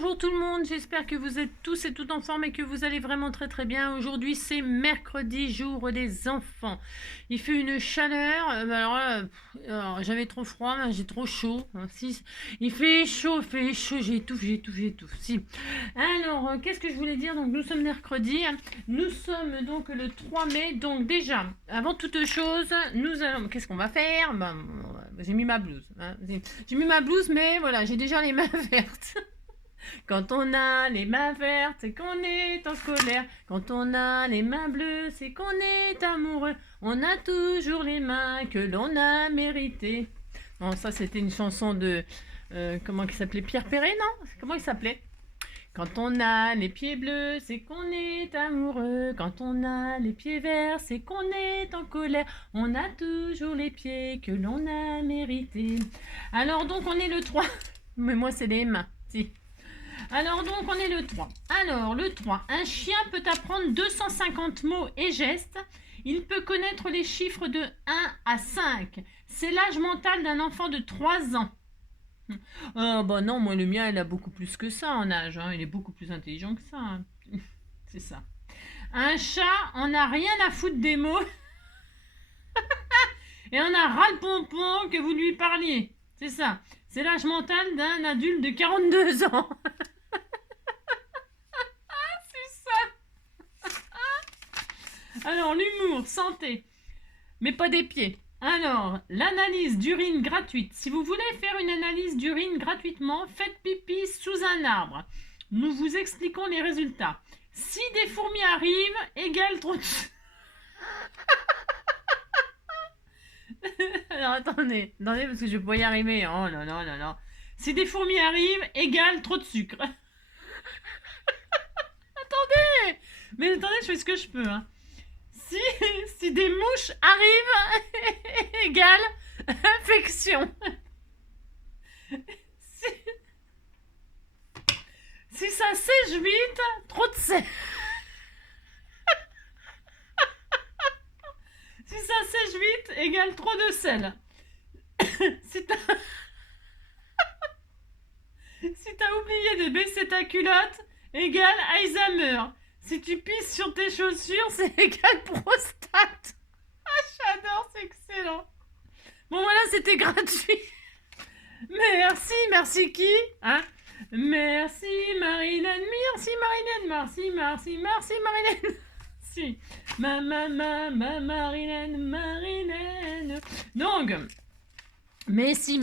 bonjour tout le monde, j'espère que vous êtes tous et toutes en forme et que vous allez vraiment très très bien. Aujourd'hui c'est mercredi, jour des enfants. Il fait une chaleur, alors, j'avais trop froid, j'ai trop chaud. Si, il fait chaud, j'étouffe. Si. Alors, qu'est-ce que je voulais dire? Donc nous sommes mercredi, nous sommes donc le 3 mai, donc déjà, avant toute chose, nous allons... Qu'est-ce qu'on va faire? J'ai mis ma blouse. J'ai mis ma blouse, mais voilà, j'ai déjà les mains vertes. Quand on a les mains vertes, c'est qu'on est en colère. Quand on a les mains bleues, c'est qu'on est amoureux. On a toujours les mains que l'on a méritées. Bon, ça c'était une chanson de... comment il s'appelait? Pierre Perret, non? Comment il s'appelait? Quand on a les pieds bleus, c'est qu'on est amoureux. Quand on a les pieds verts, c'est qu'on est en colère. On a toujours les pieds que l'on a mérités. Alors donc on est le 3. Mais moi c'est les mains. Si. Alors donc on est le 3. Alors le 3. Un chien peut apprendre 250 mots et gestes. Il peut connaître les chiffres de 1 à 5. C'est l'âge mental d'un enfant de 3 ans. Oh bah non, moi le mien il a beaucoup plus que ça en âge, il est beaucoup plus intelligent que ça. C'est ça. Un chat en a rien à foutre des mots et on a ras le pompon que vous lui parliez. C'est ça. C'est l'âge mental d'un adulte de 42 ans. C'est ça. Alors l'humour, santé, mais pas des pieds. Alors, l'analyse d'urine gratuite. Si vous voulez faire une analyse d'urine gratuitement, faites pipi sous un arbre. Nous vous expliquons les résultats. Si des fourmis arrivent, égale trop de... Alors, attendez, parce que je vais pas y arriver. Oh là là là là. Si des fourmis arrivent, égale trop de sucre. Attendez. Mais attendez, je fais ce que je peux, Si des mouches arrivent, égale infection. Si ça sèche vite, trop de sel. Si ça sèche vite, égale trop de sel. Si t'as oublié de baisser ta culotte, égale Alzheimer. Si tu pisses sur tes chaussures, c'est égal prostate. Ah, j'adore, c'est excellent. Bon, voilà, c'était gratuit. Merci qui? Merci Marilyn, merci Marilyn. Si. Ma Marilyn. Donc, mais si,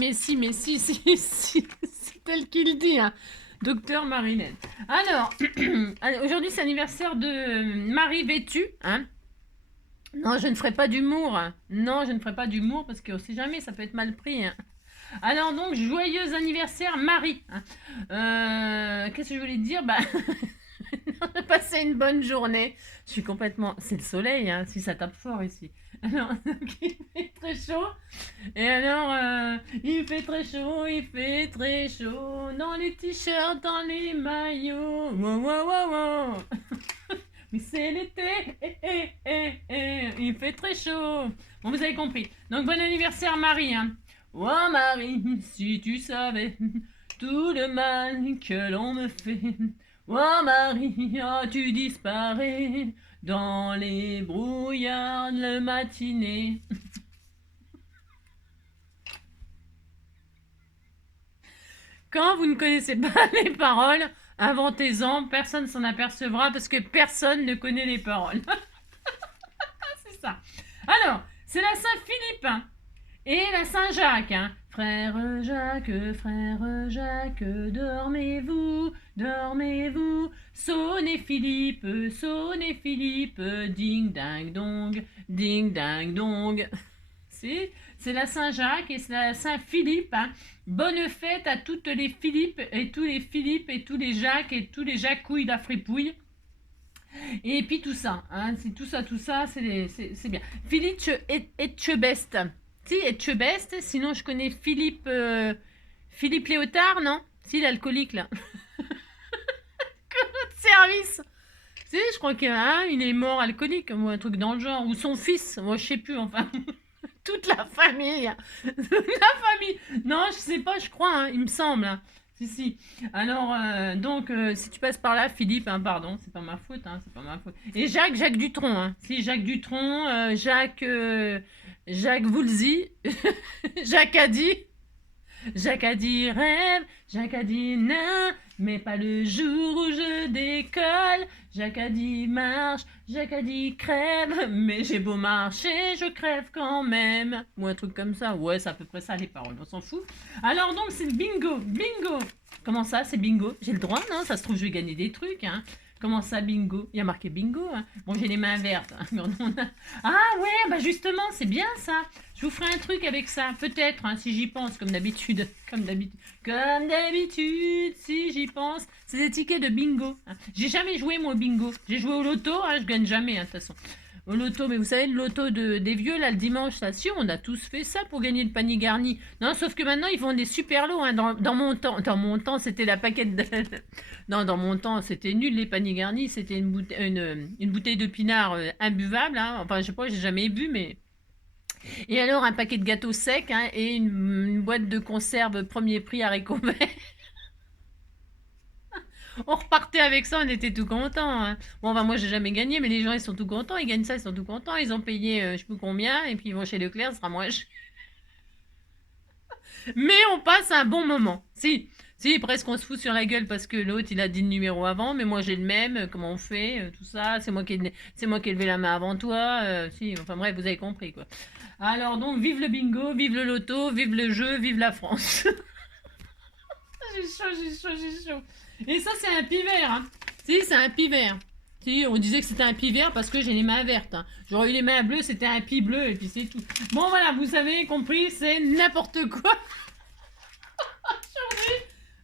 c'est tel qu'il dit, Docteur Marilyn. Alors, aujourd'hui c'est l'anniversaire de Marie Vêtue, Non, je ne ferai pas d'humour. Non, je ne ferai pas d'humour parce qu'on sait jamais, ça peut être mal pris. Alors donc, joyeux anniversaire Marie. Qu'est-ce que je voulais te dire? Passez une bonne journée. Je suis complètement... C'est le soleil, si ça tape fort ici. Alors, donc, il fait très chaud. Et alors, il fait très chaud. Dans les t-shirts, dans les maillots. Wow. Mais c'est l'été. Il fait très chaud. Bon, vous avez compris. Donc, bon anniversaire Marie. Oh Marie, si tu savais tout le mal que l'on me fait. Oh Marie, tu disparais dans les brouillards de matinée. Quand vous ne connaissez pas les paroles, inventez-en, personne s'en apercevra parce que personne ne connaît les paroles. C'est ça. Alors, c'est la Saint-Philippe et la Saint-Jacques. Frère Jacques, dormez-vous. Sonnez Philippe, ding ding dong. C'est la Saint-Jacques et c'est la Saint-Philippe. Bonne fête à toutes les Philippes et tous les Philippes et tous les Jacques et tous les Jacouilles d'Afripouille. Et puis tout ça, c'est tout ça, c'est bien. Philippe Etchebest. Si, Etchebest, sinon je connais Philippe Léotard, non? Si, l'alcoolique, là. Notre service. Si, je crois qu'il est mort alcoolique, ou un truc dans le genre, ou son fils, moi je sais plus, enfin... Toute la famille. Non, je sais pas, je crois, il me semble. Si, si. Alors, donc, si tu passes par là, Philippe, hein, pardon, c'est pas ma faute, hein, c'est pas ma faute. Et Jacques, Jacques Dutronc, hein. Si, Jacques Dutronc, Jacques Woolsey, Jacques Addy, Jacques a dit rêve, Jacques a dit nain, mais pas le jour où je décolle. Jacques a dit marche, Jacques a dit crève, mais j'ai beau marcher, je crève quand même. Ou un truc comme ça. Ouais, c'est à peu près ça les paroles, on s'en fout. Alors donc c'est le bingo, bingo. Comment ça, c'est bingo? J'ai le droit, non? Ça se trouve, je vais gagner des trucs, hein. Comment ça, bingo? Il y a marqué bingo, hein. Bon, j'ai les mains vertes. Ah ouais, bah justement, c'est bien ça. Je vous ferai un truc avec ça, peut-être, hein, si j'y pense, comme d'habitude. Comme d'habitude. Comme d'habitude, si j'y pense. C'est des tickets de bingo. Hein. J'ai jamais joué, moi, au bingo. J'ai joué au loto, hein, je gagne jamais, hein, de toute façon. Au loto, mais vous savez, le loto des vieux, là, le dimanche, là, si, on a tous fait ça pour gagner le panier garni. Non, sauf que maintenant, ils font des super lots. Hein. Dans mon temps, c'était la paquette de... Non, dans mon temps, c'était nul, les paniers garnis. C'était une bouteille de pinard imbuvable. Hein. Enfin, je sais pas, j'ai jamais bu, mais... Et alors, un paquet de gâteaux secs hein, et une boîte de conserve premier prix à verts. On repartait avec ça, on était tout contents. Hein. Bon, enfin, moi, j'ai jamais gagné, mais les gens, ils sont tout contents. Ils gagnent ça, ils sont tout contents. Ils ont payé, je sais plus combien, et puis ils vont chez Leclerc, ce sera moins cher. Mais on passe un bon moment. Si, si, presque on se fout sur la gueule parce que l'autre, il a dit le numéro avant, mais moi, j'ai le même. Comment on fait tout ça. C'est moi qui ai levé la main avant toi. Si, enfin bref, vous avez compris, quoi. Alors donc, vive le bingo, vive le loto, vive le jeu, vive la France. J'ai chaud, j'ai chaud, j'ai chaud. Et ça, c'est un pivert. Hein. Si, c'est un pivert. Si, on disait que c'était un pivert parce que j'ai les mains vertes. Hein. J'aurais eu les mains bleues, c'était un pi bleu et puis c'est tout. Bon, voilà, vous avez compris, c'est n'importe quoi.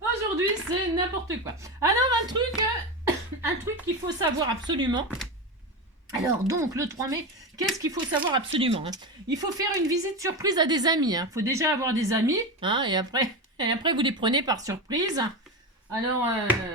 Aujourd'hui, c'est n'importe quoi. Alors, un truc qu'il faut savoir absolument. Alors, donc, le 3 mai, qu'est-ce qu'il faut savoir absolument hein. Il faut faire une visite surprise à des amis. Il hein. Faut déjà avoir des amis, hein, et après, vous les prenez par surprise. Alors,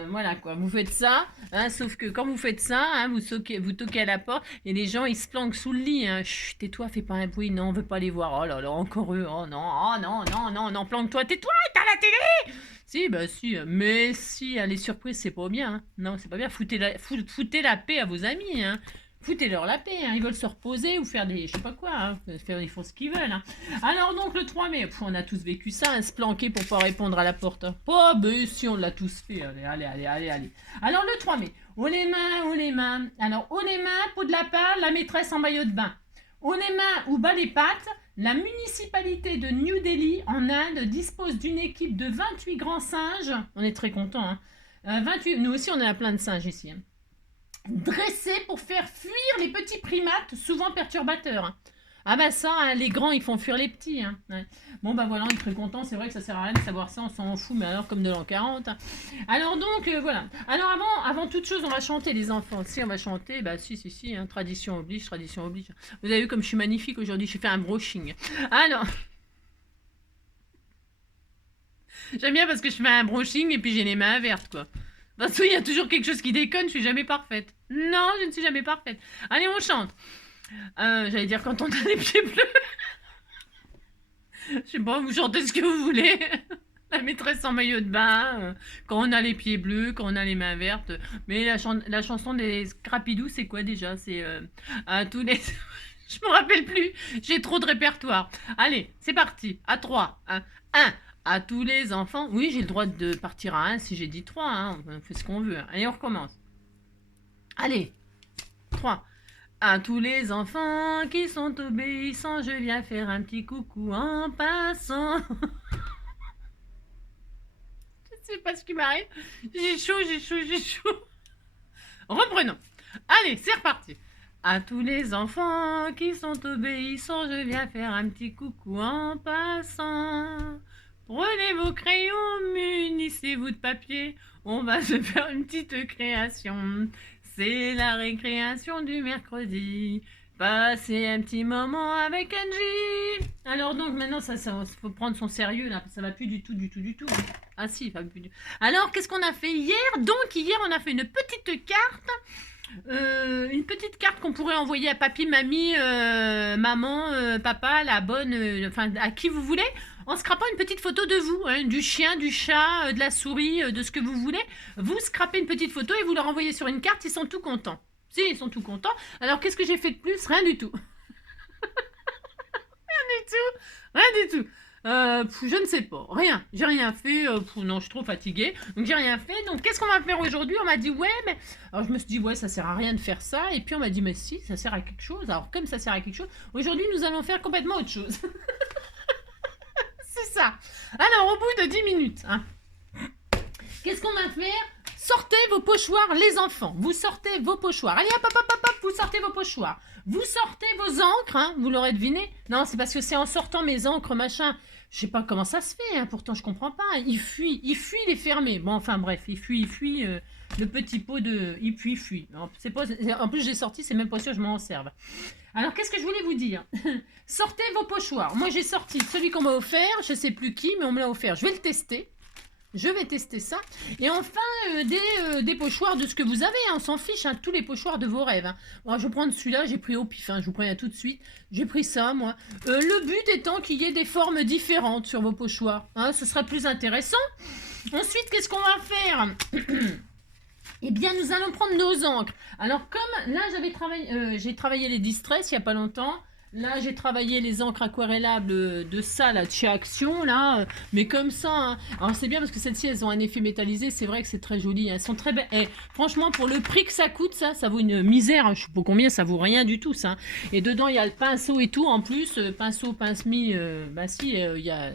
voilà quoi, vous faites ça, hein, sauf que quand vous faites ça, hein, vous toquez à la porte et les gens ils se planquent sous le lit. Hein. Chut, tais-toi, fais pas un bruit, non, on veut pas les voir. Oh là là, encore eux, oh non, oh non, non, non, non, planque-toi, tais-toi, t'as la télé. Si, bah si, mais si, les surprises c'est pas bien. Hein. Non, c'est pas bien, foutez la paix à vos amis. Hein. Foutez-leur la paix, hein. Ils veulent se reposer ou faire des, je sais pas quoi, hein. Ils font ce qu'ils veulent. Hein. Alors donc le 3 mai, on a tous vécu ça, hein, se planquer pour pas répondre à la porte. Hein. Oh ben si on l'a tous fait, allez. Alors le 3 mai, haut les mains. Alors haut les mains, peau de lapin, la maîtresse en maillot de bain. Haut les mains ou bas les pattes, la municipalité de New Delhi en Inde dispose d'une équipe de 28 grands singes. On est très contents. Hein. 28, nous aussi on a plein de singes ici. Hein. Dressés pour faire fuir les petits primates, souvent perturbateurs. Hein. Ah bah ça, hein, les grands, ils font fuir les petits. Hein. Ouais. Bon bah voilà, on est très contents. C'est vrai que ça sert à rien de savoir ça, on s'en fout, mais alors comme de l'an 40. Hein. Alors donc, voilà. Alors avant toute chose, on va chanter les enfants. Si, on va chanter, bah si, hein, tradition oblige. Vous avez vu comme je suis magnifique aujourd'hui, j'ai fait un brushing. Alors... J'aime bien parce que je fais un brushing et puis j'ai les mains vertes, quoi. Parce qu'il y a toujours quelque chose qui déconne, je suis jamais parfaite. Non, je ne suis jamais parfaite. Allez, on chante. J'allais dire quand on a les pieds bleus. Je sais pas, vous chantez ce que vous voulez. La maîtresse en maillot de bain, quand on a les pieds bleus, quand on a les mains vertes. Mais la chanson des Scrapidou, c'est quoi déjà? C'est à tous les... Je me rappelle plus, j'ai trop de répertoire. Allez, c'est parti, à 3. 1. À tous les enfants. Oui, j'ai le droit de partir à 1 si j'ai dit 3. Hein. On fait ce qu'on veut. Allez, on recommence. Allez, 3. À tous les enfants qui sont obéissants, je viens faire un petit coucou en passant. Je sais pas ce qui m'arrive. J'ai chaud. Reprenons. Allez, c'est reparti. À tous les enfants qui sont obéissants, je viens faire un petit coucou en passant. Prenez vos crayons, munissez-vous de papier, on va se faire une petite création. C'est la récréation du mercredi. Passez un petit moment avec Angie. Alors donc maintenant, ça faut prendre son sérieux là, ça va plus du tout. Ah si, ça va plus du tout. Alors qu'est-ce qu'on a fait hier? Donc hier, on a fait une petite carte qu'on pourrait envoyer à papy, mamie, maman, papa, la bonne, enfin à qui vous voulez. en scrapant une petite photo de vous, hein, du chien, du chat, de la souris, de ce que vous voulez. Vous scrapez une petite photo et vous leur envoyez sur une carte, ils sont tout contents. Si, ils sont tout contents. Alors, qu'est-ce que j'ai fait de plus? Rien du tout. Rien du tout. Rien du tout. Je ne sais pas, rien, j'ai rien fait, non, je suis trop fatiguée, donc j'ai rien fait, donc qu'est-ce qu'on va faire aujourd'hui? On m'a dit, ouais, mais... Alors je me suis dit, ouais, ça sert à rien de faire ça, et puis on m'a dit, mais si, ça sert à quelque chose, alors comme ça sert à quelque chose, aujourd'hui nous allons faire complètement autre chose. C'est ça. Alors, au bout de 10 minutes, hein, qu'est-ce qu'on va faire? Sortez vos pochoirs, les enfants. Vous sortez vos pochoirs. Allez, hop, hop, hop, hop, vous sortez vos pochoirs. Vous sortez vos encres, hein, vous l'aurez deviné. Non, c'est parce que c'est en sortant mes encres, machin. Je sais pas comment ça se fait, hein, pourtant je comprends pas. Il fuit les fermer. Bon, enfin bref, il fuit le petit pot de... Il fuit. Non, c'est pas... En plus, j'ai sorti, c'est même pas sûr que je m'en serve. Alors, qu'est-ce que je voulais vous dire? Sortez vos pochoirs. Moi, j'ai sorti celui qu'on m'a offert, je sais plus qui, mais on me l'a offert. Je vais le tester. Je vais tester ça. Et enfin, des pochoirs de ce que vous avez. Hein, on s'en fiche, hein, tous les pochoirs de vos rêves. Hein. Bon, je prends celui-là, j'ai pris au pif. Hein, je vous préviens tout de suite. J'ai pris ça, moi. Le but étant qu'il y ait des formes différentes sur vos pochoirs. Hein, ce sera plus intéressant. Ensuite, qu'est-ce qu'on va faire? Eh bien, nous allons prendre nos encres. Alors, comme là, j'ai travaillé les Distress il n'y a pas longtemps. Là, j'ai travaillé les encres aquarellables de ça, là, de chez Action, là. Mais comme ça, hein. Alors, c'est bien parce que celles-ci, elles ont un effet métallisé. C'est vrai que c'est très joli. Elles sont très belles. Et franchement, pour le prix que ça coûte, ça vaut une misère. Hein. Je sais pas combien, ça vaut rien du tout, ça. Et dedans, il y a le pinceau et tout. En plus, pinceau, pince-mi, bah si, il y a...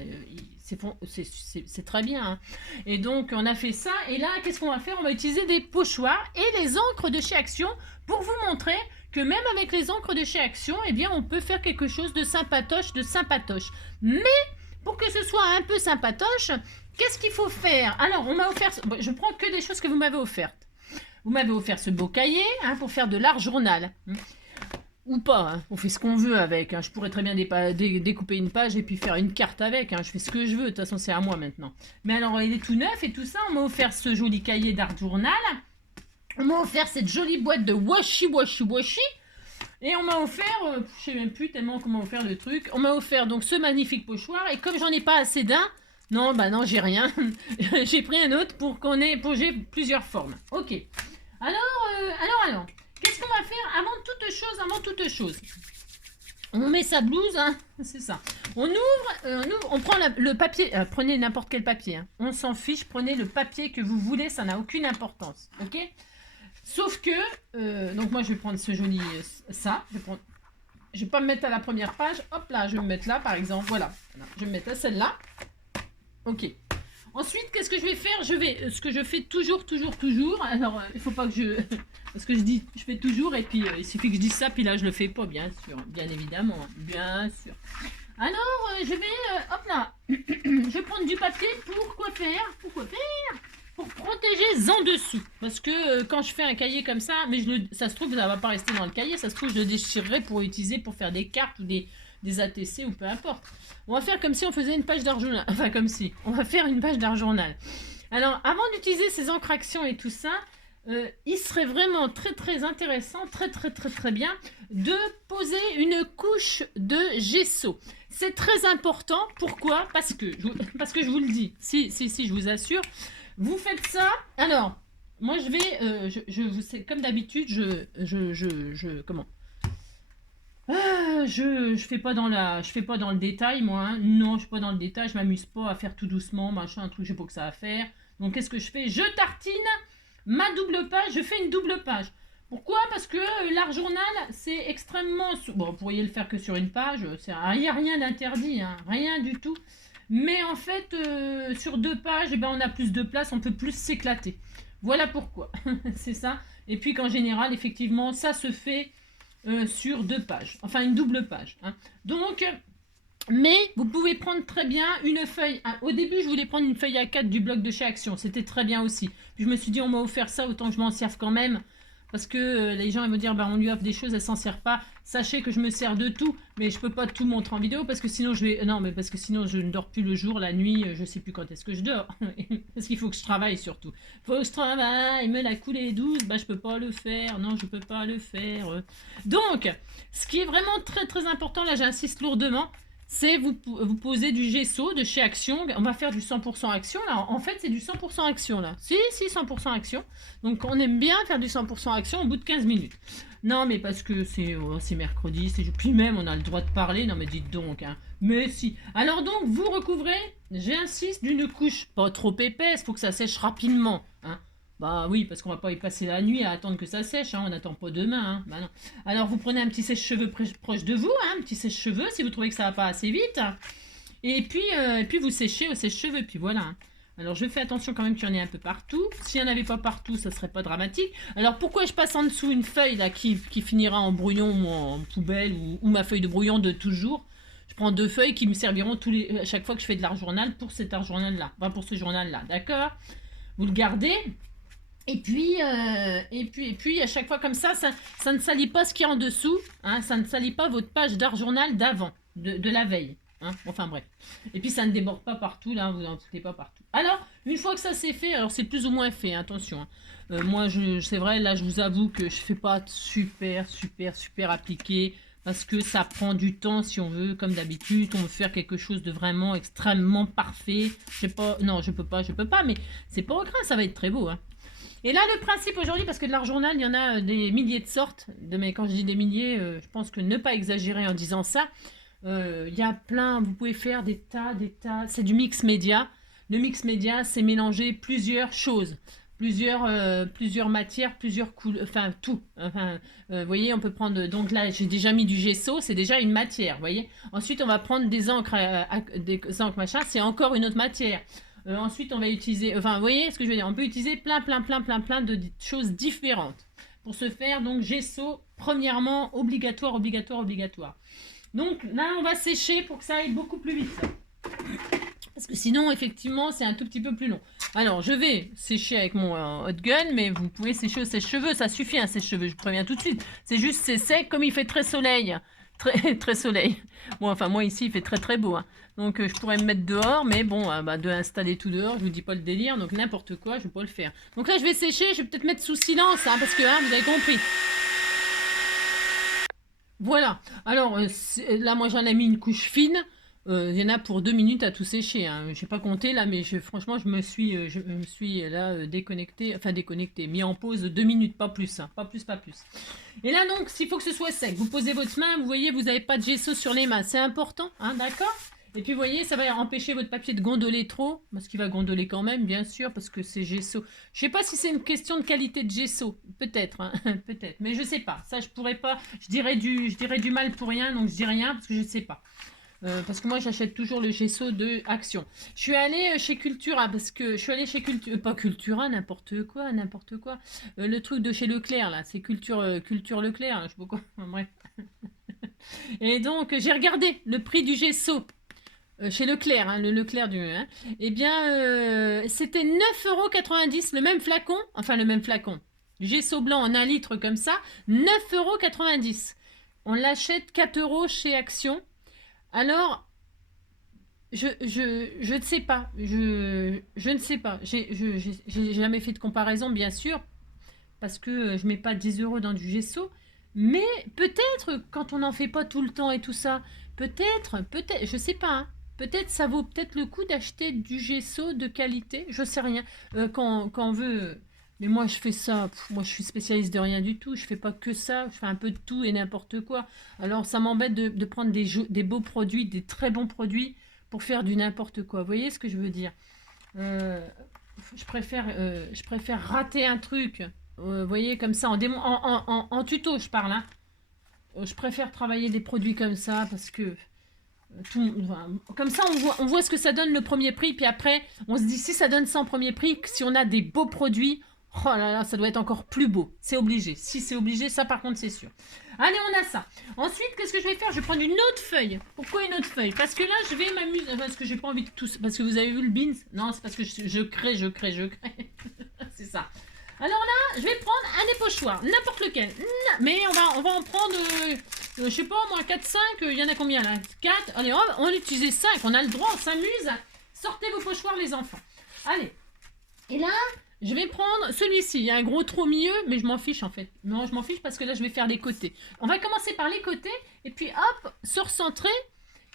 c'est très bien. Hein. Et donc, on a fait ça. Et là, qu'est-ce qu'on va faire? On va utiliser des pochoirs et les encres de chez Action pour vous montrer que même avec les encres de chez Action, eh bien, on peut faire quelque chose de sympatoche, Mais, pour que ce soit un peu sympatoche, qu'est-ce qu'il faut faire? Alors, on m'a offert... Bon, je prends que des choses que vous m'avez offertes. Vous m'avez offert ce beau cahier, hein, pour faire de l'art journal. Ou pas, hein. On fait ce qu'on veut avec. Hein. Je pourrais très bien découper une page et puis faire une carte avec. Hein. Je fais ce que je veux, de toute façon c'est à moi maintenant. Mais alors il est tout neuf et tout ça. On m'a offert ce joli cahier d'art journal. On m'a offert cette jolie boîte de washi. Et on m'a offert, je sais même plus tellement comment offert le truc. On m'a offert donc ce magnifique pochoir. Et comme j'en ai pas assez d'un, non, bah non, j'ai rien. J'ai pris un autre pour j'ai plusieurs formes. Ok. Alors. Qu'est-ce qu'on va faire avant toute chose? On met sa blouse, hein, c'est ça. On ouvre, on prend le papier. Prenez n'importe quel papier. Hein. On s'en fiche, prenez le papier que vous voulez, ça n'a aucune importance. Ok? Sauf que, donc moi je vais prendre ce joli, ça. Je vais pas me mettre à la première page. Hop là, je vais me mettre là par exemple. Voilà. Je vais me mettre à celle-là. Ok. Ensuite, qu'est-ce que je vais faire? Ce que je fais toujours. Alors, il faut pas que je... Parce que je fais toujours, et puis il suffit que je dise ça, puis là, je le fais pas, bien sûr. Bien évidemment, bien sûr. Alors, je vais... hop là. Je vais prendre du papier pour quoi faire? Pour protéger en dessous. Parce que quand je fais un cahier comme ça, mais ça se trouve, ça va pas rester dans le cahier, ça se trouve, je le déchirerai pour utiliser, pour faire des cartes ou des ATC ou peu importe. On va faire comme si on faisait une page d'art journal. Enfin, comme si. On va faire une page d'art journal. Alors, avant d'utiliser ces encres Action et tout ça, il serait vraiment très intéressant, très bien, de poser une couche de gesso. C'est très important. Pourquoi? Parce que je vous le dis. Si, je vous assure. Vous faites ça. Alors, moi, je vais... comme d'habitude, comment? Je fais pas dans le détail, moi. Hein. Non, je suis pas dans le détail. Je m'amuse pas à faire tout doucement, machin, un truc, je sais pas que ça à faire. Donc, qu'est-ce que je fais? Je tartine ma double page. Je fais une double page. Pourquoi? Parce que l'art journal, c'est extrêmement... Bon, vous pourriez le faire que sur une page. Il n'y a rien d'interdit, hein, rien du tout. Mais en fait, sur 2 pages, eh ben, on a plus de place, on peut plus s'éclater. Voilà pourquoi. C'est ça. Et puis qu'en général, effectivement, ça se fait... sur 2 pages, enfin une double page. Hein. Donc, mais vous pouvez prendre très bien une feuille. Au début, je voulais prendre une feuille A4 du bloc de chez Action, c'était très bien aussi. Puis je me suis dit, on m'a offert ça, autant que je m'en serve quand même. Parce que les gens ils vont dire, bah, on lui offre des choses, elle s'en sert pas. Sachez que je me sers de tout, mais je peux pas tout montrer en vidéo parce que sinon parce que sinon je ne dors plus le jour, la nuit, je sais plus quand est-ce que je dors. Parce qu'il faut que je travaille surtout. Faut que je travaille, me la couler douce, bah je peux pas le faire. Non, je peux pas le faire. Donc, ce qui est vraiment très important, là j'insiste lourdement, c'est vous posez du gesso de chez Action. On va faire du 100% Action. Là, en fait, c'est du 100% Action, là. Si, 100% Action. Donc, on aime bien faire du 100% Action au bout de 15 minutes. Non, mais parce que c'est mercredi, puis même, on a le droit de parler. Non, mais dites donc, hein. Mais si. Alors donc, vous recouvrez, j'insiste, d'une couche pas trop épaisse, faut que ça sèche rapidement, hein. Bah oui, parce qu'on va pas y passer la nuit à attendre que ça sèche, hein. On n'attend pas demain, hein. Bah non. Alors vous prenez un petit sèche-cheveux proche de vous, hein, un petit sèche-cheveux si vous trouvez que ça va pas assez vite. Et puis vous séchez au sèche-cheveux, puis voilà, hein. Alors je fais attention quand même qu'il y en ait un peu partout. S'il n'y en avait pas partout, ça serait pas dramatique. Alors pourquoi je passe en dessous une feuille là qui finira en brouillon ou en poubelle ou ma feuille de brouillon de toujours. Je prends 2 feuilles qui me serviront à chaque fois que je fais de l'art journal pour cet art journal là. Enfin pour ce journal là, d'accord? Vous le gardez. Et puis à chaque fois comme ça ne salit pas ce qu'il y a en dessous, hein, ça ne salit pas votre page d'art journal d'avant, de la veille. Hein, enfin bref. Et puis ça ne déborde pas partout, là, vous n'en foutez pas partout. Alors, une fois que ça c'est fait, alors c'est plus ou moins fait, hein, attention. Hein. Moi, c'est vrai, là je vous avoue que je fais pas super appliqué, parce que ça prend du temps si on veut, comme d'habitude, on veut faire quelque chose de vraiment extrêmement parfait. Je sais pas, non, je peux pas, mais c'est pas au grain, ça va être très beau, hein. Et là, le principe aujourd'hui, parce que de l'art journal, il y en a des milliers de sortes, mais quand je dis des milliers, je pense que ne pas exagérer en disant ça. Il y a plein, vous pouvez faire des tas, c'est du mix média. Le mix média, c'est mélanger plusieurs choses, plusieurs matières, plusieurs couleurs, enfin tout. Enfin, vous voyez, on peut prendre, donc là, j'ai déjà mis du gesso, c'est déjà une matière, vous voyez. Ensuite, on va prendre des encres machin, c'est encore une autre matière. Ensuite, on va utiliser, enfin, vous voyez ce que je veux dire, on peut utiliser plein de choses différentes. Pour ce faire, donc, gesso, premièrement, obligatoire. Donc, là, on va sécher pour que ça aille beaucoup plus vite. Parce que sinon, effectivement, c'est un tout petit peu plus long. Alors, je vais sécher avec mon hot gun, mais vous pouvez sécher au sèche-cheveux, ça suffit un sèche-cheveux, je préviens tout de suite. C'est juste, c'est sec, comme il fait très soleil. Très soleil. Bon, enfin, moi, ici, il fait très beau, hein. Donc, je pourrais me mettre dehors, mais bon, de installer tout dehors, je vous dis pas le délire, donc n'importe quoi, je vais pas le faire. Donc là, je vais sécher, je vais peut-être mettre sous silence, hein, parce que, hein, vous avez compris. Voilà. Alors, là, moi, j'en ai mis une couche fine. Il y en a pour 2 minutes à tout sécher, hein. Je n'ai pas compté là, mais franchement, je me suis là déconnecté, mis en pause 2 minutes, pas plus, hein. Pas plus. Et là, donc, s'il faut que ce soit sec, vous posez votre main, vous voyez, vous n'avez pas de gesso sur les mains, c'est important, hein, d'accord? Et puis, vous voyez, ça va empêcher votre papier de gondoler trop, parce qu'il va gondoler quand même, bien sûr, parce que c'est gesso. Je sais pas si c'est une question de qualité de gesso, peut-être, hein, peut-être, mais je sais pas. Ça, je pourrais pas. Je dirais du mal pour rien, donc je dis rien parce que je sais pas. Parce que moi, j'achète toujours le gesso de Action. Je suis allée chez Cultura, parce que je suis allée chez pas Cultura, n'importe quoi. Le truc de chez Leclerc, là, c'est Culture Leclerc, là, je sais pas quoi. Bref. Et donc, j'ai regardé le prix du gesso. Chez Leclerc, hein, le Leclerc du... Hein, eh bien, c'était 9,90 €, le même flacon. Du gesso blanc en 1 litre comme ça, 9,90 €. On l'achète 4 € chez Action. Alors, je ne sais pas. Je ne sais pas. J'ai jamais fait de comparaison, bien sûr, parce que je mets pas 10 € dans du gesso. Mais peut-être, quand on n'en fait pas tout le temps et tout ça, peut-être, je sais pas, hein. Peut-être ça vaut peut-être le coup d'acheter du gesso de qualité, je sais rien. Quand on veut. Mais moi je fais ça, moi je suis spécialiste de rien du tout, je fais pas que ça, je fais un peu de tout et n'importe quoi. Alors ça m'embête de prendre des beaux produits, des très bons produits pour faire du n'importe quoi. Vous voyez ce que je veux dire? Je préfère rater un truc, vous voyez, comme ça, en tuto je parle, hein. Je préfère travailler des produits comme ça parce que comme ça, on voit ce que ça donne le premier prix, puis après, on se dit si ça donne ça en premier prix, si on a des beaux produits, oh là là, ça doit être encore plus beau. C'est obligé. Si c'est obligé, ça par contre, c'est sûr. Allez, on a ça. Ensuite, qu'est-ce que je vais faire? Je vais prendre une autre feuille. Pourquoi une autre feuille? Parce que là, je vais m'amuser. Parce que j'ai pas envie de tout. Parce que vous avez vu le beans? Non, c'est parce que je crée. C'est ça. Alors là, je vais prendre un épochoir, n'importe lequel. Mais on va en prendre, je sais pas, moi, 4-5, il y en a combien là? 4, allez, on va utiliser 5, on a le droit, on s'amuse. Sortez vos pochoirs, les enfants. Allez. Et là, je vais prendre celui-ci. Il y a un gros trou au milieu, mais je m'en fiche en fait. Non, je m'en fiche parce que là, je vais faire les côtés. On va commencer par les côtés, et puis hop, se recentrer.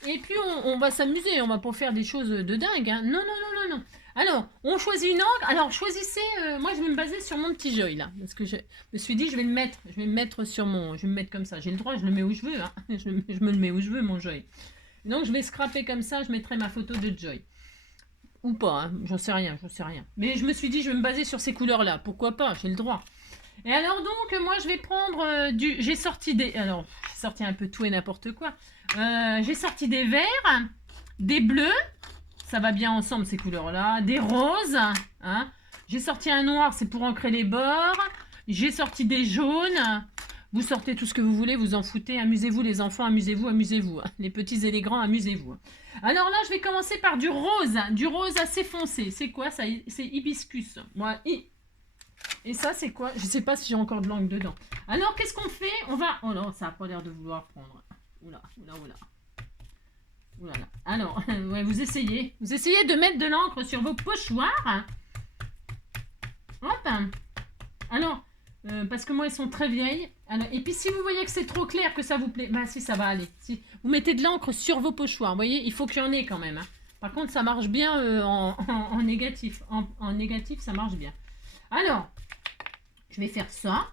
Et puis on va s'amuser, on va pas faire des choses de dingue. Hein. Non, non, non, non, non. Alors, on choisit une encre. Alors, choisissez. Moi, je vais me baser sur mon petit Joy là, parce que je me suis dit, je vais le mettre. Je vais me mettre sur mon. Je vais me mettre comme ça. J'ai le droit, je le mets où je veux. Hein. Je me le mets où je veux, mon Joy. Donc, je vais scraper comme ça. Je mettrai ma photo de Joy. Ou pas, hein. J'en sais rien, j'en sais rien. Mais je me suis dit, je vais me baser sur ces couleurs-là. Pourquoi pas, j'ai le droit. Et alors donc, moi, je vais prendre du... J'ai sorti des... Alors, j'ai sorti un peu tout et n'importe quoi. J'ai sorti des verts, des bleus. Ça va bien ensemble, ces couleurs-là. Des roses. Hein. J'ai sorti un noir, c'est pour ancrer les bords. J'ai sorti des jaunes. Vous sortez tout ce que vous voulez, vous en foutez. Amusez-vous, les enfants, amusez-vous, amusez-vous. Les petits et les grands, amusez-vous. Alors là, je vais commencer par du rose assez foncé. C'est quoi ça? C'est hibiscus. Moi, et ça, c'est quoi? Je sais pas si j'ai encore de l'encre dedans. Alors, qu'est-ce qu'on fait? On va... Oh là, ça n'a pas l'air de vouloir prendre. Oula, oula, oula. Oula là. Alors, ouais, vous essayez. Vous essayez de mettre de l'encre sur vos pochoirs. Hop. Alors, parce que moi, elles sont très vieilles. Alors, et puis, si vous voyez que c'est trop clair, que ça vous plaît, bah si, ça va aller. Si vous mettez de l'encre sur vos pochoirs, vous voyez, il faut qu'il y en ait quand même. Hein. Par contre, ça marche bien en négatif. En négatif, ça marche bien. Alors, je vais faire ça.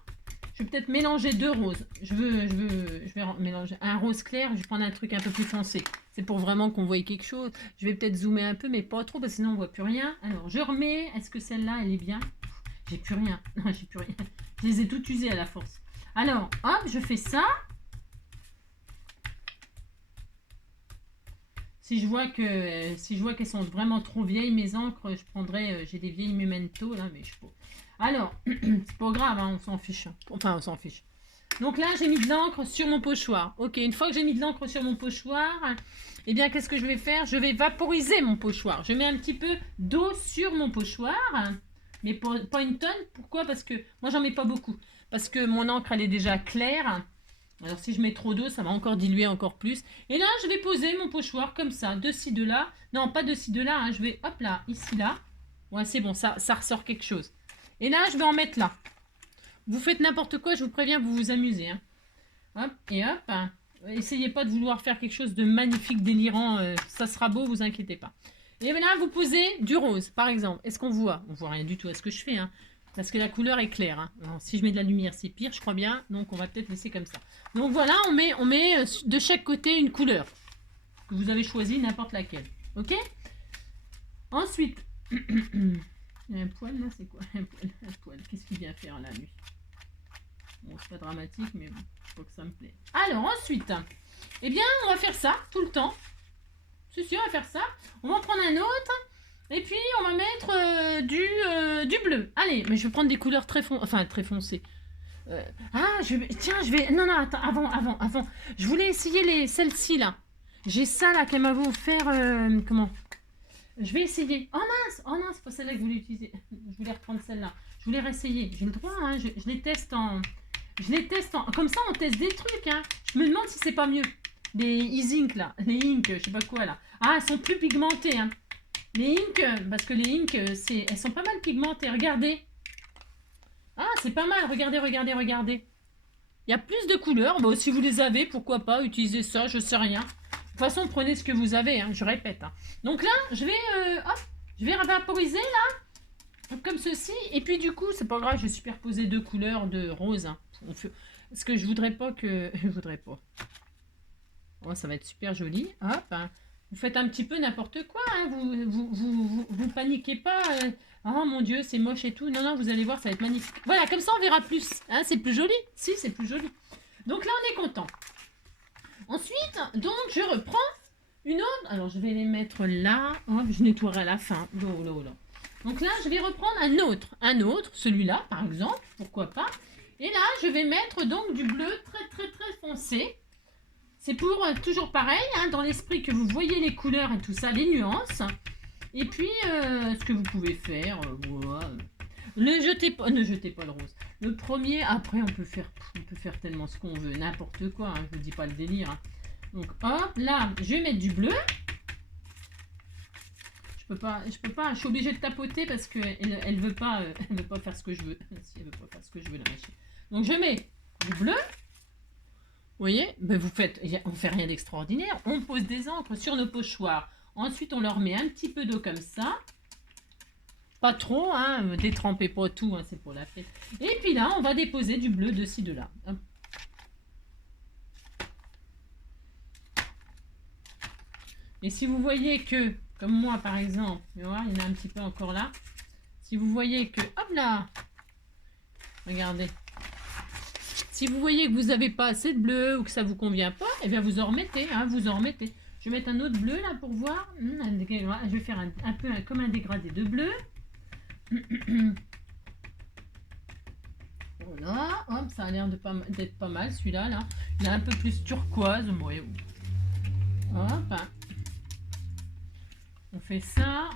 Je vais peut-être mélanger deux roses. Je vais mélanger un rose clair. Je vais prendre un truc un peu plus foncé. C'est pour vraiment qu'on voie quelque chose. Je vais peut-être zoomer un peu, mais pas trop, parce que sinon on voit plus rien. Alors, je remets. Est-ce que celle-là, elle est bien? J'ai plus rien. Non, j'ai plus rien. Je les ai toutes usées à la force. Alors, hop, je fais ça. Si je vois qu'elles sont vraiment trop vieilles, mes encres, je prendrai... j'ai des vieilles Memento, là, mais je peux... Alors, c'est pas grave, hein, on s'en fiche. Enfin, on s'en fiche. Donc là, j'ai mis de l'encre sur mon pochoir. Ok, une fois que j'ai mis de l'encre sur mon pochoir, eh bien, qu'est-ce que je vais faire? Je vais vaporiser mon pochoir. Je mets un petit peu d'eau sur mon pochoir, mais pas une tonne. Pourquoi? Parce que moi, j'en mets pas beaucoup. Parce que mon encre, elle est déjà claire. Alors, si je mets trop d'eau, ça va encore diluer encore plus. Et là, je vais poser mon pochoir comme ça, de ci, de là. Non, pas de ci, de là. Hein. Je vais, hop là, ici, là. Ouais, c'est bon, ça ressort quelque chose. Et là, je vais en mettre là. Vous faites n'importe quoi, je vous préviens, vous vous amusez. Hein. Hop, et hop. Hein. Essayez pas de vouloir faire quelque chose de magnifique, délirant. Ça sera beau, vous inquiétez pas. Et là, vous posez du rose, par exemple. Est-ce qu'on voit? On voit rien du tout à ce que je fais. Hein. Parce que la couleur est claire. Hein. Alors, si je mets de la lumière, c'est pire, je crois bien. Donc, on va peut-être laisser comme ça. Donc, voilà, on met de chaque côté une couleur. Que vous avez choisi, n'importe laquelle. Ok? Ensuite... Il y a un poil là, c'est quoi? Un poil. Qu'est-ce qu'il vient faire là, lui? Bon, c'est pas dramatique, mais bon, faut que ça me plaît. Alors, ensuite, eh bien, on va faire ça tout le temps. C'est sûr, on va faire ça. On va en prendre un autre. Et puis, on va mettre du bleu. Allez, mais je vais prendre des couleurs très foncées. Tiens, je vais... Non, attends, avant. Je voulais essayer celles-ci, là. J'ai ça, là, qu'elle m'avait offert... comment? Je vais essayer. Oh non, c'est pas celle-là que je voulais utiliser. Je voulais reprendre celle-là. Je voulais réessayer. J'ai le droit, hein. Je les teste en... Comme ça, on teste des trucs, hein. Je me demande si c'est pas mieux. Les e-ink, là. Les ink, je sais pas quoi, là. Ah, elles sont plus pigmentées, hein. Les ink, parce que les ink, elles sont pas mal pigmentées. Regardez. Ah, c'est pas mal. Regardez. Il y a plus de couleurs. Bon, si vous les avez, pourquoi pas utiliser ça, je sais rien. De toute façon, prenez ce que vous avez, hein, je répète. Hein. Donc là, je vais vaporiser là, comme ceci. Et puis du coup, c'est pas grave, je vais superposer deux couleurs de rose. Hein. Parce que je voudrais pas que... Je voudrais pas. Oh, ça va être super joli. Hop. Hein. Vous faites un petit peu n'importe quoi. Hein. Vous paniquez pas. Oh mon Dieu, c'est moche et tout. Non, vous allez voir, ça va être magnifique. Voilà, comme ça, on verra plus. Hein, c'est plus joli. Si, c'est plus joli. Donc là, on est content. Ensuite, donc, je reprends une autre. Alors, je vais les mettre là. Oh, je nettoierai à la fin. Donc là, je vais reprendre un autre. Celui-là, par exemple. Pourquoi pas. Et là, je vais mettre donc du bleu très foncé. C'est pour toujours pareil, hein, dans l'esprit que vous voyez les couleurs et tout ça, les nuances. Et puis, ce que vous pouvez faire, voilà. Ne jetez pas le rose. Le premier, après, on peut faire tellement ce qu'on veut, n'importe quoi. Hein, je vous dis pas le délire. Hein. Donc, hop, là, je vais mettre du bleu. Je peux pas. Je suis obligée de tapoter parce que elle veut pas faire ce que je veux. Si elle veut pas faire ce que je veux, la machine. Donc, je mets du bleu. voyez, ben vous faites, on fait rien d'extraordinaire. On pose des encres sur nos pochoirs. Ensuite, on leur met un petit peu d'eau comme ça. Pas trop, hein, détrempez pas tout, hein, c'est pour la fête. Et puis là, on va déposer du bleu de ci, de là. Hop. Et si vous voyez que, comme moi par exemple, il y en a un petit peu encore là. Si vous voyez que, hop là, regardez. Si vous voyez que vous n'avez pas assez de bleu ou que ça ne vous convient pas, eh bien vous en remettez, hein, vous en remettez. Je vais mettre un autre bleu là pour voir. Je vais faire un peu comme un dégradé de bleu. Voilà, hop, ça a l'air d'être pas mal celui-là. Là. Il est un peu plus turquoise. Ouais. Hop. On fait ça,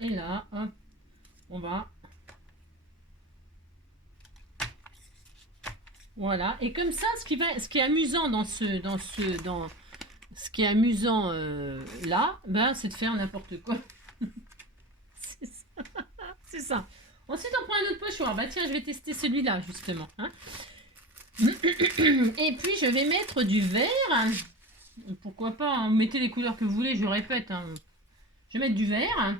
et là, hop, on va. Voilà, et comme ça, ce qui est amusant ce qui est amusant là, ben, c'est de faire n'importe quoi. C'est ça. Ensuite, on prend un autre pochoir. Bah tiens, je vais tester celui-là, justement. Hein. Et puis, je vais mettre du vert. Pourquoi pas, hein. Mettez les couleurs que vous voulez, je répète. Hein. Je vais mettre du vert.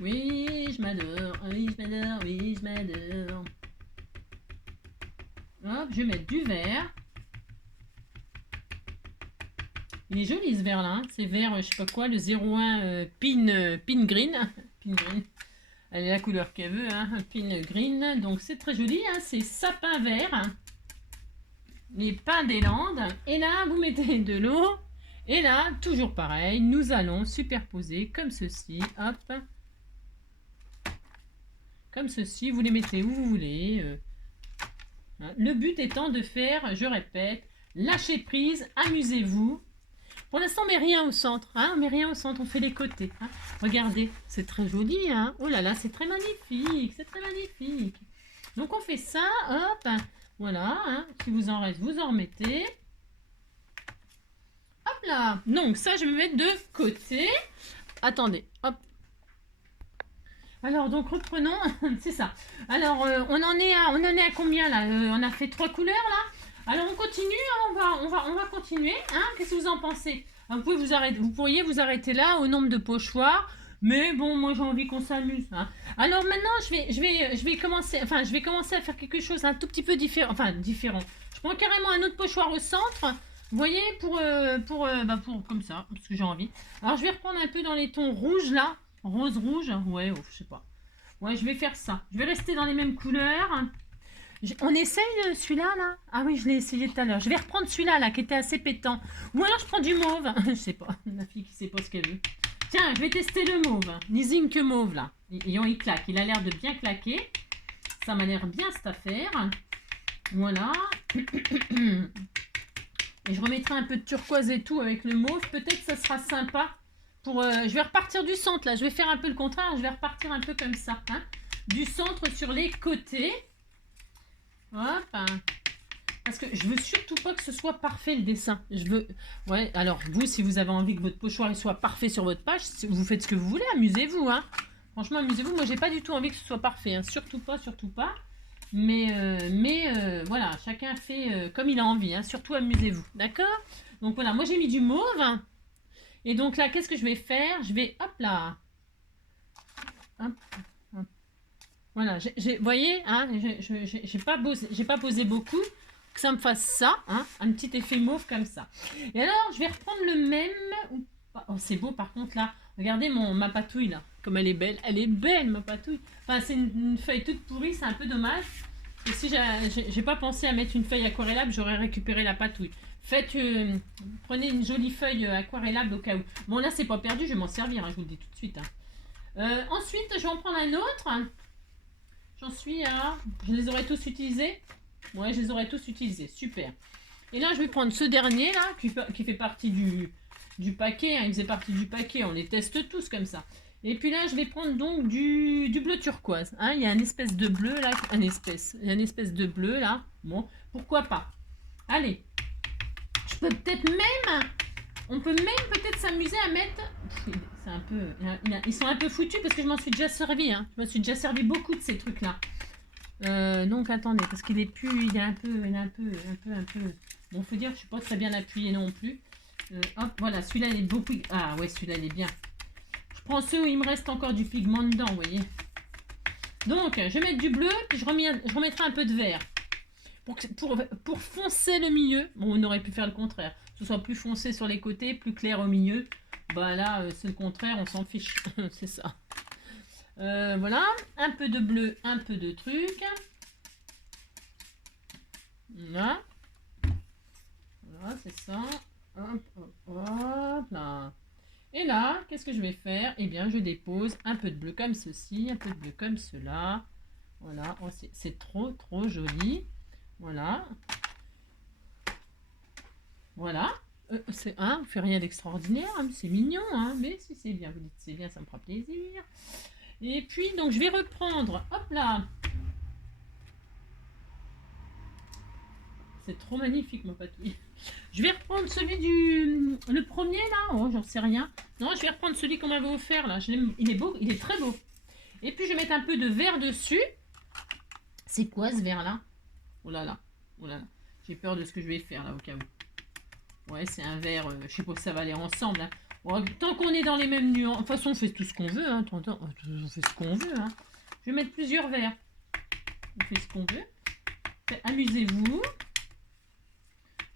Oui, je m'adore. Oui, je m'adore. Oui, je m'adore. Hop, je vais mettre du vert. Il est joli ce vert là, hein. C'est vert, je sais pas quoi, le 01 pin green. Pin green. Elle est la couleur qu'elle veut, hein. Pin green. Donc c'est très joli, hein. C'est sapin vert. Les pins des Landes. Et là, vous mettez de l'eau. Et là, toujours pareil, nous allons superposer comme ceci. Hop. Comme ceci, vous les mettez où vous voulez. Le but étant de faire, je répète, lâcher prise, amusez-vous. Pour l'instant, on met rien au centre. Hein, on met rien au centre, on fait les côtés. Hein. Regardez, c'est très joli. Hein. Oh là là, c'est très magnifique. C'est très magnifique. Donc, on fait ça. Hop. Voilà. Hein. Si vous en reste, vous en remettez. Hop là. Donc, ça, je vais mettre de côté. Attendez. Hop. Alors, donc, reprenons. C'est ça. Alors, on en est à combien, là? On a fait 3 couleurs, là. Alors on continue, on va continuer. Hein. Qu'est-ce que vous en pensez? Vous pourriez vous arrêter là au nombre de pochoirs, mais bon, moi j'ai envie qu'on s'amuse. Hein. Alors maintenant, je vais commencer à faire quelque chose un tout petit peu différent. Enfin différent. Je prends carrément un autre pochoir au centre. Vous voyez, pour comme ça, parce que j'ai envie. Alors je vais reprendre un peu dans les tons rouges là, rose rouge. Ouais, je sais pas. Ouais, je vais faire ça. Je vais rester dans les mêmes couleurs. On essaye celui-là, là? Ah oui, je l'ai essayé tout à l'heure. Je vais reprendre celui-là, là, qui était assez pétant. Ou alors, je prends du mauve. Je sais pas. Ma fille qui sait pas ce qu'elle veut. Tiens, je vais tester le mauve. Nising que mauve, là. Il claque. Il a l'air de bien claquer. Ça m'a l'air bien, cette affaire. Voilà. Et je remettrai un peu de turquoise et tout avec le mauve. Peut-être que ça sera sympa. Je vais repartir du centre, là. Je vais faire un peu le contraire. Je vais repartir un peu comme ça. Hein. Du centre sur les côtés. Hop. Parce que je veux surtout pas que ce soit parfait le dessin. Je veux. Ouais, alors vous, si vous avez envie que votre pochoir soit parfait sur votre page, vous faites ce que vous voulez, amusez-vous. Hein. Franchement, amusez-vous. Moi, j'ai pas du tout envie que ce soit parfait. Hein. Surtout pas, surtout pas. Mais voilà, chacun fait comme il a envie. Hein. Surtout amusez-vous. D'accord? Donc voilà, moi j'ai mis du mauve. Et donc là, qu'est-ce que je vais faire? Je vais, hop là. Hop. Voilà, vous voyez, hein, j'ai pas posé beaucoup, que ça me fasse ça, hein, un petit effet mauve comme ça. Et alors, je vais reprendre le même. Oh, c'est beau par contre là. Regardez ma patouille là, comme elle est belle. Elle est belle ma patouille. Enfin, c'est une feuille toute pourrie, c'est un peu dommage. Et si j'ai pas pensé à mettre une feuille aquarellable, j'aurais récupéré la patouille. Prenez une jolie feuille aquarellable au cas où. Bon là, c'est pas perdu, je vais m'en servir, hein, je vous le dis tout de suite. Hein. Ensuite, je vais en prendre un autre. J'en suis à... Je les aurais tous utilisés? Ouais, je les aurais tous utilisés. Super. Et là, je vais prendre ce dernier, là, qui fait partie du paquet. Hein. Il faisait partie du paquet. On les teste tous comme ça. Et puis là, je vais prendre donc du bleu turquoise. Hein. Il y a une espèce de bleu, là. Il y a une espèce de bleu, là. Bon, pourquoi pas. Allez. Je peux peut-être même... On peut même peut-être s'amuser à mettre... C'est un peu... Ils sont un peu foutus parce que je m'en suis déjà servi. Hein. Je me suis déjà servi beaucoup de ces trucs-là. Donc attendez, parce qu'il est plus, il est un peu. Bon, faut dire que je suis pas très bien appuyée non plus. Hop, voilà, celui-là il est beaucoup. Ah ouais, celui-là il est bien. Je prends ceux où il me reste encore du pigment dedans, vous voyez. Donc, je vais mettre du bleu, puis je remettrai un peu de vert. Pour foncer le milieu, bon, on aurait pu faire le contraire. Que ce soit plus foncé sur les côtés, plus clair au milieu. Bah là, c'est le contraire, on s'en fiche. C'est ça. Voilà, un peu de bleu, un peu de truc. Voilà. Voilà, c'est ça. Hop, hop, hop, là. Et là, qu'est-ce que je vais faire? Eh bien, je dépose un peu de bleu comme ceci, un peu de bleu comme cela. Voilà, oh, c'est trop, trop joli. Voilà. Voilà. C'est on fait rien d'extraordinaire, hein, c'est mignon, hein, mais si c'est bien, vous dites c'est bien, ça me fera plaisir. Et puis, donc, je vais reprendre, hop là. C'est trop magnifique, mon patouille. Je vais reprendre celui le premier, là. Oh, j'en sais rien. Non, je vais reprendre celui qu'on m'avait offert, là. Il est beau, il est très beau. Et puis, je vais mettre un peu de vert dessus. C'est quoi, ce vert-là? Oh là là. Oh là là. J'ai peur de ce que je vais faire, là, au cas où. Ouais, c'est un vert, je sais pas si ça va aller ensemble, hein. Bon, tant qu'on est dans les mêmes nuances. De toute façon, on fait tout ce qu'on veut, hein. On fait ce qu'on veut, hein. Je vais mettre plusieurs verts. On fait ce qu'on veut. Amusez-vous.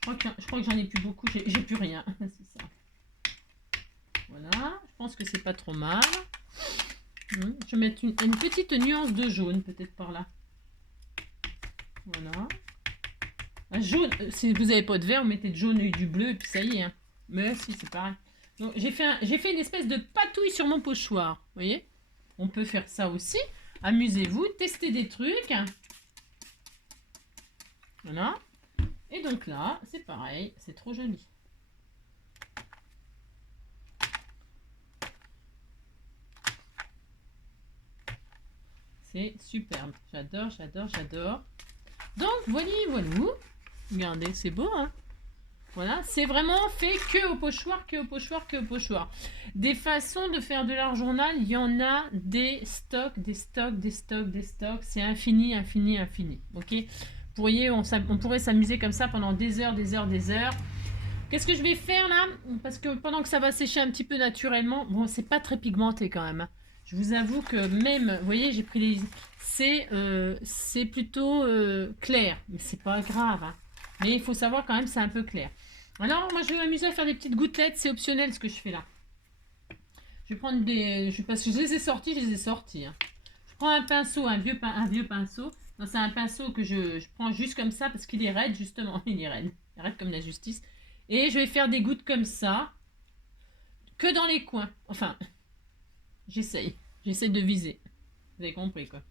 Je crois que j'en ai plus beaucoup. J'ai plus rien. C'est ça. Voilà. Je pense que c'est pas trop mal. Je vais mettre une petite nuance de jaune, peut-être par là. Voilà. Un jaune. Si vous n'avez pas de vert, vous mettez de jaune et du bleu, et puis ça y est. Hein. Mais si, c'est pareil. Donc, j'ai fait une espèce de patouille sur mon pochoir. Vous voyez? On peut faire ça aussi. Amusez-vous, testez des trucs. Voilà. Et donc là, c'est pareil, c'est trop joli. C'est superbe. J'adore, j'adore, j'adore. Donc, voilà. Regardez, c'est beau, hein? Voilà, c'est vraiment fait que au pochoir, que au pochoir, que au pochoir. Des façons de faire de l'art journal, il y en a des stocks, des stocks, des stocks, des stocks. C'est infini, infini, infini. Ok? Vous voyez, on pourrait s'amuser comme ça pendant des heures, des heures, des heures. Qu'est-ce que je vais faire là? Parce que pendant que ça va sécher un petit peu naturellement, bon, c'est pas très pigmenté quand même. Je vous avoue que même, vous voyez, j'ai pris les... C'est plutôt clair, mais c'est pas grave. Hein. Mais il faut savoir quand même, c'est un peu clair. Alors, moi, je vais m'amuser à faire des petites gouttelettes. C'est optionnel ce que je fais là. Je vais prendre des... Parce que je les ai sortis. Hein. Je prends un pinceau, un vieux pinceau. C'est un pinceau que je prends juste comme ça parce qu'il est raide, justement. Il est raide. Il est raide comme la justice. Et je vais faire des gouttes comme ça. Que dans les coins. Enfin, j'essaye. J'essaye de viser. Vous avez compris, quoi.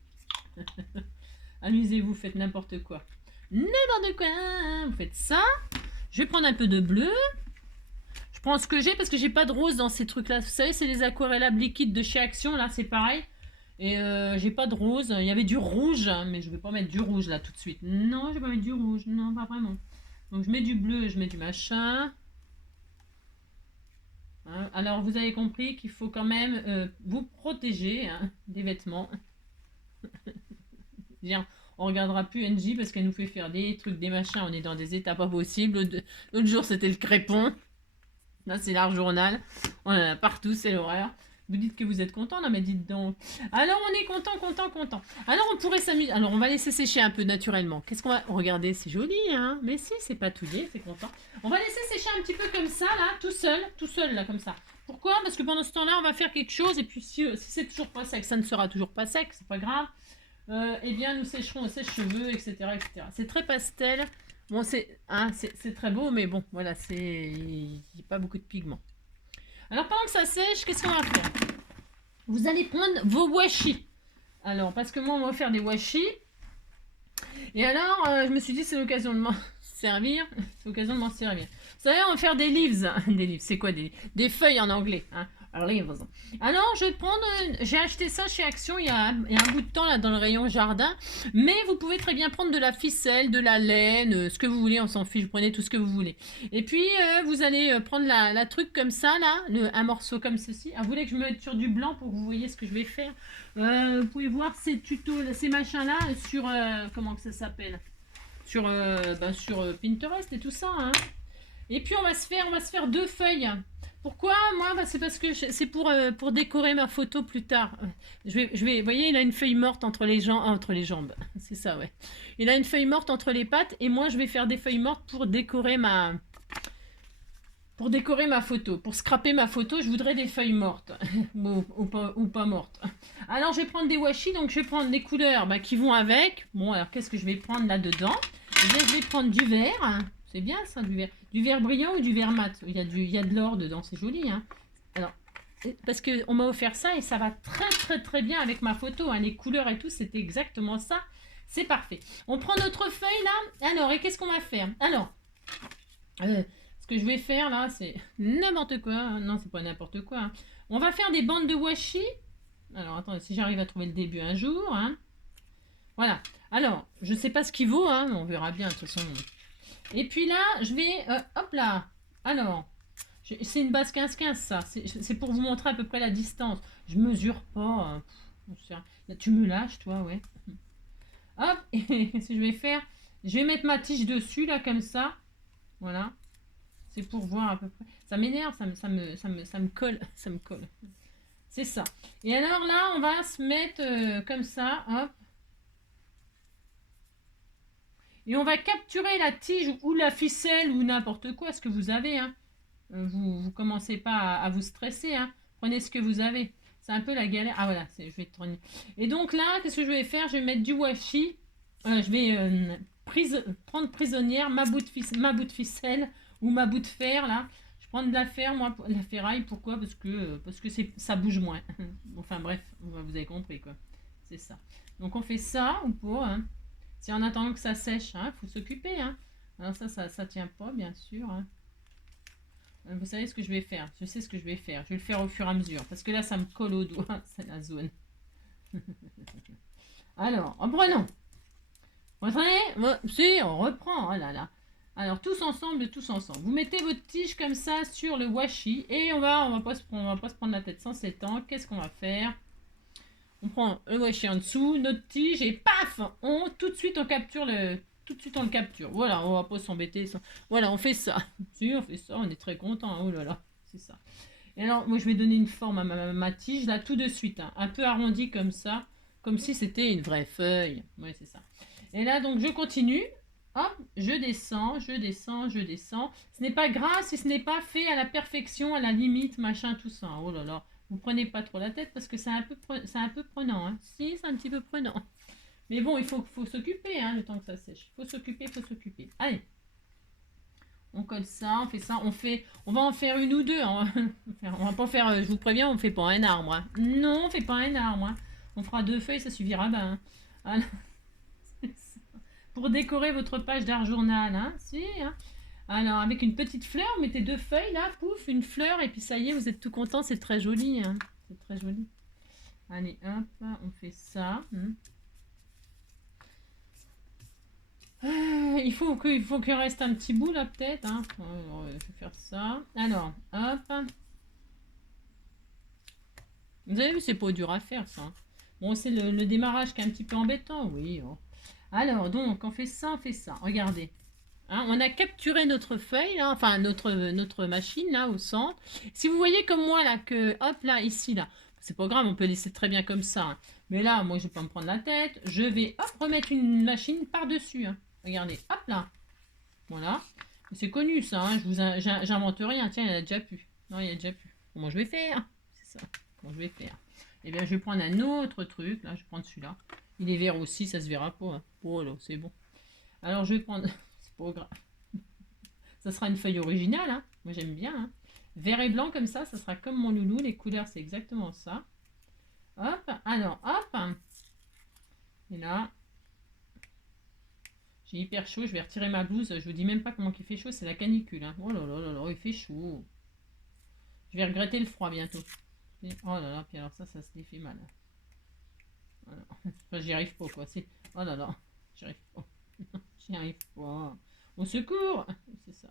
Amusez-vous, faites n'importe quoi. N'importe quoi. Vous faites ça. Je vais prendre un peu de bleu. Je prends ce que j'ai parce que j'ai pas de rose dans ces trucs-là. Vous savez, c'est les aquarellables liquides de chez Action. Là, c'est pareil. Et j'ai pas de rose. Il y avait du rouge, hein, mais je vais pas mettre du rouge là tout de suite. Non, je vais pas mettre du rouge. Non, pas vraiment. Donc je mets du bleu, je mets du machin. Hein, alors vous avez compris qu'il faut quand même vous protéger hein, des vêtements. On regardera plus NJ parce qu'elle nous fait faire des trucs, des machins. On est dans des états pas possibles. L'autre jour c'était le crépon. Là c'est l'art journal. On en a partout, c'est l'horreur. Vous dites que vous êtes content, non mais dites donc. Alors on est content. Alors on pourrait s'amuser. Alors on va laisser sécher un peu naturellement. Qu'est-ce qu'on va... Regardez, c'est joli, hein. Mais si, c'est patouillé, c'est content. On va laisser sécher un petit peu comme ça, là, tout seul, là, comme ça. Pourquoi? Parce que pendant ce temps-là, on va faire quelque chose. Et puis si c'est toujours pas sec, ça ne sera toujours pas sec, c'est pas grave. Eh bien, nous sécherons au sèche-cheveux, etc., etc. C'est très pastel. Bon, c'est très beau, mais bon, voilà, il n'y a pas beaucoup de pigments. Alors, pendant que ça sèche, qu'est-ce qu'on va faire? Vous allez prendre vos washi. Alors, parce que moi, on va faire des washi. Et alors, je me suis dit, c'est l'occasion de m'en servir. C'est l'occasion de m'en servir. Vous savez, on va faire des leaves. Des leaves, c'est quoi des feuilles en anglais. Hein. Alors, alors, je vais prendre. J'ai acheté ça chez Action il y a un bout de temps là dans le rayon jardin. Mais vous pouvez très bien prendre de la ficelle, de la laine, ce que vous voulez, on s'en fiche, prenez tout ce que vous voulez. Et puis vous allez prendre la truc comme ça là, un morceau comme ceci. Ah, vous voulez que je me mette sur du blanc pour que vous voyez ce que je vais faire. Vous pouvez voir ces tutos, ces machins là sur comment que ça s'appelle, sur Pinterest et tout ça. Hein. Et puis on va se faire deux feuilles. Pourquoi moi bah, c'est parce que c'est pour décorer ma photo plus tard. Vous voyez, il a une feuille morte entre les jambes. C'est ça, ouais. Il a une feuille morte entre les pattes et moi je vais faire des feuilles mortes pour décorer ma photo. Pour scraper ma photo, je voudrais des feuilles mortes ou pas mortes. Alors je vais prendre des washi, donc je vais prendre les couleurs qui vont avec. Bon, alors qu'est-ce que je vais prendre là-dedans? Eh bien, je vais prendre du vert. C'est bien ça, du vert. Du vert brillant ou du vert mat? Il y a de l'or dedans, c'est joli. Hein. Alors, parce qu'on m'a offert ça et ça va très très très bien avec ma photo. Hein. Les couleurs et tout, c'était exactement ça. C'est parfait. On prend notre feuille là. Alors, et qu'est-ce qu'on va faire? Alors, ce que je vais faire là, c'est n'importe quoi. Non, c'est pas n'importe quoi. Hein. On va faire des bandes de washi. Alors, attendez, si j'arrive à trouver le début un jour. Hein. Voilà. Alors, je sais pas ce qu'il vaut. Hein, on verra bien de toute façon. Et puis là, je vais... hop là. Alors, c'est une base 15-15 ça. C'est pour vous montrer à peu près la distance. Je mesure pas. Tu me lâches, toi, ouais. Hop, et qu'est-ce que je vais faire? Je vais mettre ma tige dessus, là, comme ça. Voilà. C'est pour voir à peu près. Ça m'énerve, ça me colle. Ça me colle. C'est ça. Et alors là, on va se mettre comme ça. Hop. Et on va capturer la tige ou la ficelle ou n'importe quoi, ce que vous avez. Hein. Vous commencez pas à vous stresser. Hein. Prenez ce que vous avez. C'est un peu la galère. Ah voilà, je vais tourner. Et donc là, qu'est-ce que je vais faire? Je vais mettre du washi. Je vais prendre prisonnière ma bout de ficelle ou ma bout de fer là. Je prends de la fer, moi, la ferraille. Pourquoi? Parce que ça bouge moins. Enfin bref, vous avez compris quoi. C'est ça. Donc on fait ça ou pas. Hein. Si en attendant que ça sèche, il faut s'occuper. Hein. Alors ça tient pas, bien sûr. Hein. Vous savez ce que je vais faire. Je sais ce que je vais faire. Je vais le faire au fur et à mesure. Parce que là, ça me colle au doigt. C'est la zone. Alors, reprenons. Si, on reprend. Oh là là. Alors, tous ensemble. Vous mettez votre tige comme ça sur le washi. Et on va pas se prendre la tête sans s'étendre. Qu'est-ce qu'on va faire? On prend le washi en dessous, notre tige et paf, tout de suite on le capture. Voilà, on va pas s'embêter. Voilà, on fait ça. Si, on fait ça, on est très content. Oh là là, c'est ça. Et alors, moi je vais donner une forme à ma tige là tout de suite, hein, un peu arrondi comme ça, comme si c'était une vraie feuille. Oui, c'est ça. Et là donc je continue. Hop, je descends. Ce n'est pas grave si ce n'est pas fait à la perfection, à la limite, machin, tout ça. Oh là là. Vous prenez pas trop la tête parce que c'est un peu prenant. Hein. Si, c'est un petit peu prenant. Mais bon, il faut s'occuper hein, le temps que ça sèche. Il faut s'occuper. Allez. On colle ça, on fait ça. On va en faire une ou deux. Hein. On va pas faire, je vous préviens, on fait pas un arbre. Hein. Non, on fait pas un arbre. Hein. On fera deux feuilles, ça suffira bien. Hein. Pour décorer votre page d'art journal. Hein. Si, hein. Alors, avec une petite fleur, mettez deux feuilles là, pouf, une fleur, et puis ça y est, vous êtes tout content, c'est très joli. Hein. C'est très joli. Allez, hop, on fait ça. Il faut qu'il reste un petit bout là, peut-être. Hein. Je vais faire ça. Alors, hop. Vous avez vu, c'est pas dur à faire ça. Bon, c'est le démarrage qui est un petit peu embêtant, oui. Oh. Alors, donc, on fait ça. Regardez. Hein, on a capturé notre feuille, là, enfin notre machine là au centre. Si vous voyez comme moi là que hop là ici là, c'est pas grave, on peut laisser très bien comme ça. Hein. Mais là, moi je vais pas me prendre la tête. Je vais hop remettre une machine par dessus. Hein. Regardez, hop là, voilà. C'est connu ça. Hein. J'invente rien. Tiens, il y a déjà plus. Non, il y a déjà plus. Comment je vais faire? C'est ça. Comment je vais faire? Eh bien, je vais prendre un autre truc. Là, je vais prendre celui-là. Il est vert aussi, ça se verra pas. Hein. Oh là, c'est bon. Alors, je vais prendre. Pas grave. Ça sera une feuille originale, hein. Moi j'aime bien. Hein. Vert et blanc comme ça sera comme mon loulou. Les couleurs, c'est exactement ça. Hop, alors, hop. Et là, j'ai hyper chaud. Je vais retirer ma blouse. Je vous dis même pas comment il fait chaud. C'est la canicule. Hein. Oh là là là là, il fait chaud. Je vais regretter le froid bientôt. Oh là là, puis alors ça se défait mal. Voilà. Enfin, j'y arrive pas, quoi. Oh là là, j'y arrive pas. J'y arrive pas. Au secours! C'est ça.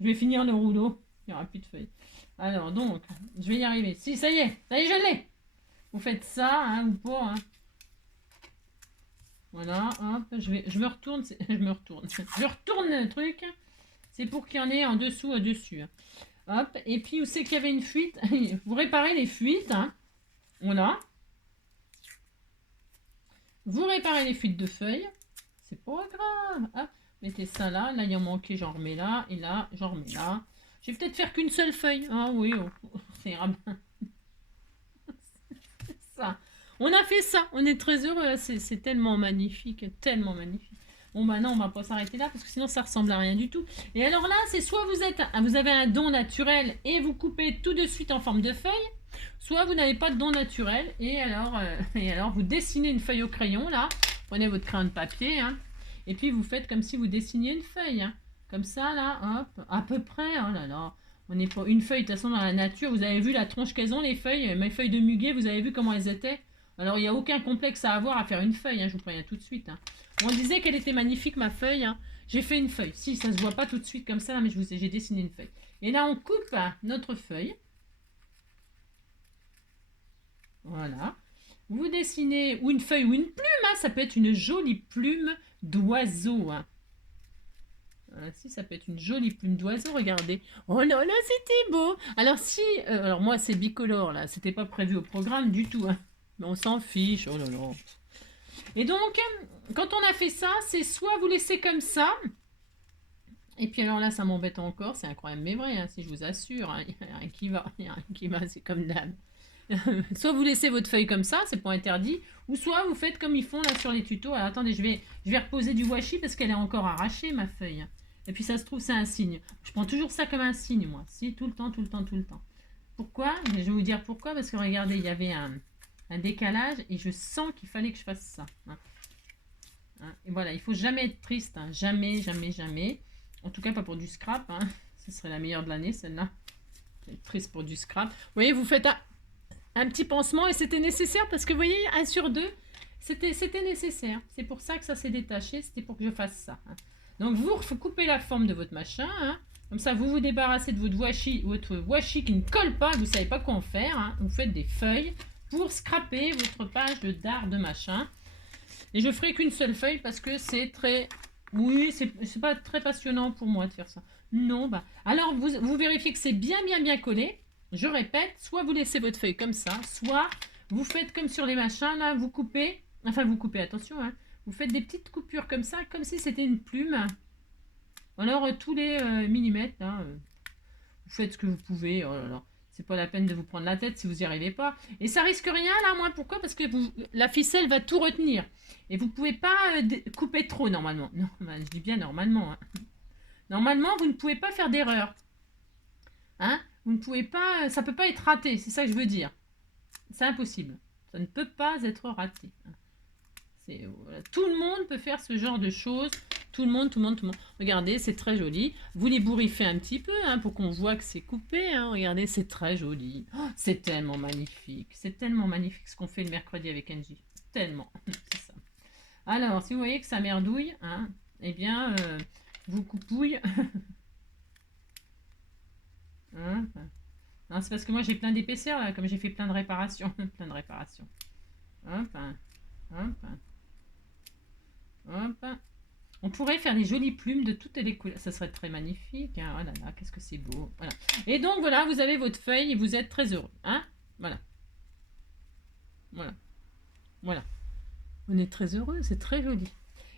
Je vais finir le rouleau. Il n'y aura plus de feuilles. Alors, donc, je vais y arriver. Si, ça y est, je l'ai! Vous faites ça, hein, ou pas, hein. Voilà, hop, je me retourne, je retourne le truc. C'est pour qu'il y en ait en dessous, au-dessus. Hein. Hop, et puis où c'est qu'il y avait une fuite? Vous réparez les fuites, hein. Voilà. Vous réparez les fuites de feuilles. C'est pas grave. Hop, mettez ça là. Là, il en manquait, j'en remets là. Et là, j'en remets là. Je vais peut-être faire qu'une seule feuille. Ah oui, ça ira bien. Ça. On a fait ça. On est très heureux. C'est tellement magnifique. Tellement magnifique. Bon, bah non, on va pas s'arrêter là parce que sinon, ça ressemble à rien du tout. Et alors là, c'est soit vous avez un don naturel et vous coupez tout de suite en forme de feuille. Soit vous n'avez pas de don naturel et alors vous dessinez une feuille au crayon là. Prenez votre crayon de papier hein, et puis vous faites comme si vous dessiniez une feuille. Hein, comme ça là, hop, à peu près. Oh là là, on n'est pas une feuille de toute façon dans la nature. Vous avez vu la tronche qu'elles ont les feuilles. Mes feuilles de muguet, vous avez vu comment elles étaient. Alors il n'y a aucun complexe à avoir à faire une feuille. Hein, je vous préviens tout de suite. Hein. On disait qu'elle était magnifique ma feuille. Hein. J'ai fait une feuille. Si ça se voit pas tout de suite comme ça, là, mais j'ai dessiné une feuille. Et là on coupe hein, notre feuille. Voilà. Vous dessinez ou une feuille ou une plume. Hein, ça peut être une jolie plume d'oiseau. Hein. Voilà, si ça peut être une jolie plume d'oiseau, regardez. Oh là là, c'était beau. Alors si, alors moi c'est bicolore là, c'était pas prévu au programme du tout. Hein. Mais on s'en fiche. Oh là là. Et donc, quand on a fait ça, c'est soit vous laissez comme ça. Et puis alors là, ça m'embête encore. C'est incroyable, mais vrai. Hein, si je vous assure, il n'y a rien qui va. Il n'y a rien qui va. C'est comme d'hab. Soit vous laissez votre feuille comme ça, c'est pas interdit, ou soit vous faites comme ils font là sur les tutos. Alors attendez, je vais reposer du washi parce qu'elle est encore arrachée ma feuille. Et puis ça se trouve c'est un signe. Je prends toujours ça comme un signe moi, si tout le temps. Pourquoi? Je vais vous dire pourquoi, parce que regardez, il y avait un décalage et je sens qu'il fallait que je fasse ça. Hein. Et voilà, il faut jamais être triste, hein. Jamais. En tout cas pas pour du scrap, hein. Ce serait la meilleure de l'année celle-là. Triste pour du scrap. Vous voyez, vous faites un petit pansement et c'était nécessaire parce que vous voyez, 1 sur 2, c'était nécessaire. C'est pour ça que ça s'est détaché, c'était pour que je fasse ça. Hein. Donc vous coupez la forme de votre machin, hein. Comme ça vous vous débarrassez de votre washi qui ne colle pas, vous ne savez pas quoi en faire. Hein. Vous faites des feuilles pour scraper votre page d'art de machin. Et je ferai qu'une seule feuille parce que c'est très... Oui, c'est pas très passionnant pour moi de faire ça. Non, bah... Alors vous vérifiez que c'est bien collé. Je répète, soit vous laissez votre feuille comme ça, soit vous faites comme sur les machins, là, vous coupez, attention, hein, vous faites des petites coupures comme ça, comme si c'était une plume. Alors, tous les millimètres, là, vous faites ce que vous pouvez, oh là là, c'est pas la peine de vous prendre la tête si vous n'y arrivez pas. Et ça risque rien, là, moi, pourquoi? Parce que la ficelle va tout retenir. Et vous pouvez pas couper trop, normalement. Non, bah, je dis bien normalement. Hein. Normalement, vous ne pouvez pas faire d'erreur. Hein? Vous ne pouvez pas, ça peut pas être raté, c'est ça que je veux dire. C'est impossible. Ça ne peut pas être raté. Voilà. Tout le monde peut faire ce genre de choses. Tout le monde. Regardez, c'est très joli. Vous les bourriffez un petit peu hein, pour qu'on voit que c'est coupé. Hein. Regardez, c'est très joli. Oh, c'est tellement magnifique. C'est tellement magnifique ce qu'on fait le mercredi avec Angie. Tellement. C'est ça. Alors, si vous voyez que ça merdouille, hein, eh bien, vous coupouille. Hein, non, c'est parce que moi j'ai plein d'épaisseur là, comme j'ai fait plein de réparations. Hop. On pourrait faire des jolies plumes de toutes les couleurs. Ça serait très magnifique. Hein. Oh là là, qu'est-ce que c'est beau. Voilà. Et donc voilà, vous avez votre feuille et vous êtes très heureux. Hein, voilà. On est très heureux, c'est très joli.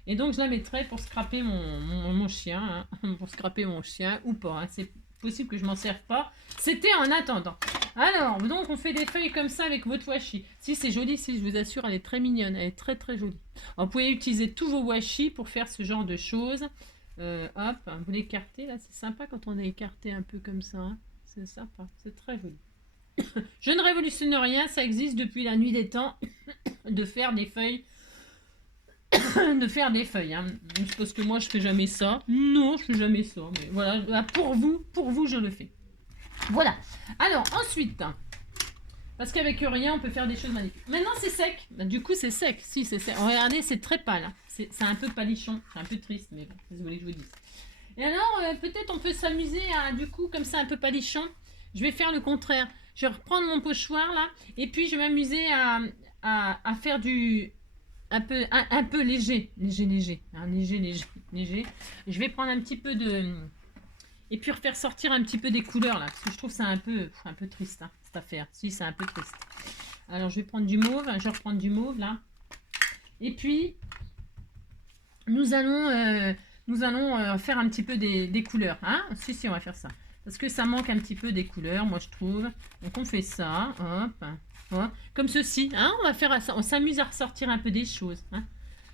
Et donc je la mettrai pour scraper mon chien. Hein. Pour scraper mon chien ou pas. Hein. C'est possible que je m'en serve pas. C'était en attendant. Alors, donc on fait des feuilles comme ça avec votre washi. Si c'est joli, si je vous assure, elle est très mignonne. Elle est très jolie. Alors, vous pouvez utiliser tous vos washi pour faire ce genre de choses. Hop, vous l'écartez là. C'est sympa quand on est écarté un peu comme ça. Hein. C'est sympa, c'est très joli. Je ne révolutionne rien, ça existe depuis la nuit des temps de faire des feuilles. Hein. C'est parce que moi je fais jamais ça. Non, je fais jamais ça. Mais voilà, pour vous, je le fais. Voilà. Alors ensuite, Parce qu'avec rien, on peut faire des choses magnifiques. Maintenant, c'est sec. Bah, du coup, c'est sec. Si, c'est sec. Regardez, c'est très pâle. Hein. C'est un peu palichon. C'est un peu triste, mais bon, qu'est-ce que vous voulez que je vous dise. Et alors, peut-être on peut s'amuser à, du coup, comme ça, un peu palichon. Je vais faire le contraire. Je vais reprendre mon pochoir, là. Et puis, je vais m'amuser à faire du... un peu léger. Léger. Hein, léger. Je vais prendre un petit peu de... Et puis refaire sortir un petit peu des couleurs là, parce que je trouve ça un peu triste hein, cette affaire. Si, c'est un peu triste. Alors je vais prendre du mauve, je vais reprendre du mauve là. Et puis nous allons faire un petit peu des couleurs. Hein, si, on va faire ça. Parce que ça manque un petit peu des couleurs, moi je trouve. Donc on fait ça, hop, comme ceci. Hein, on va faire ça, on s'amuse à ressortir un peu des choses. Hein.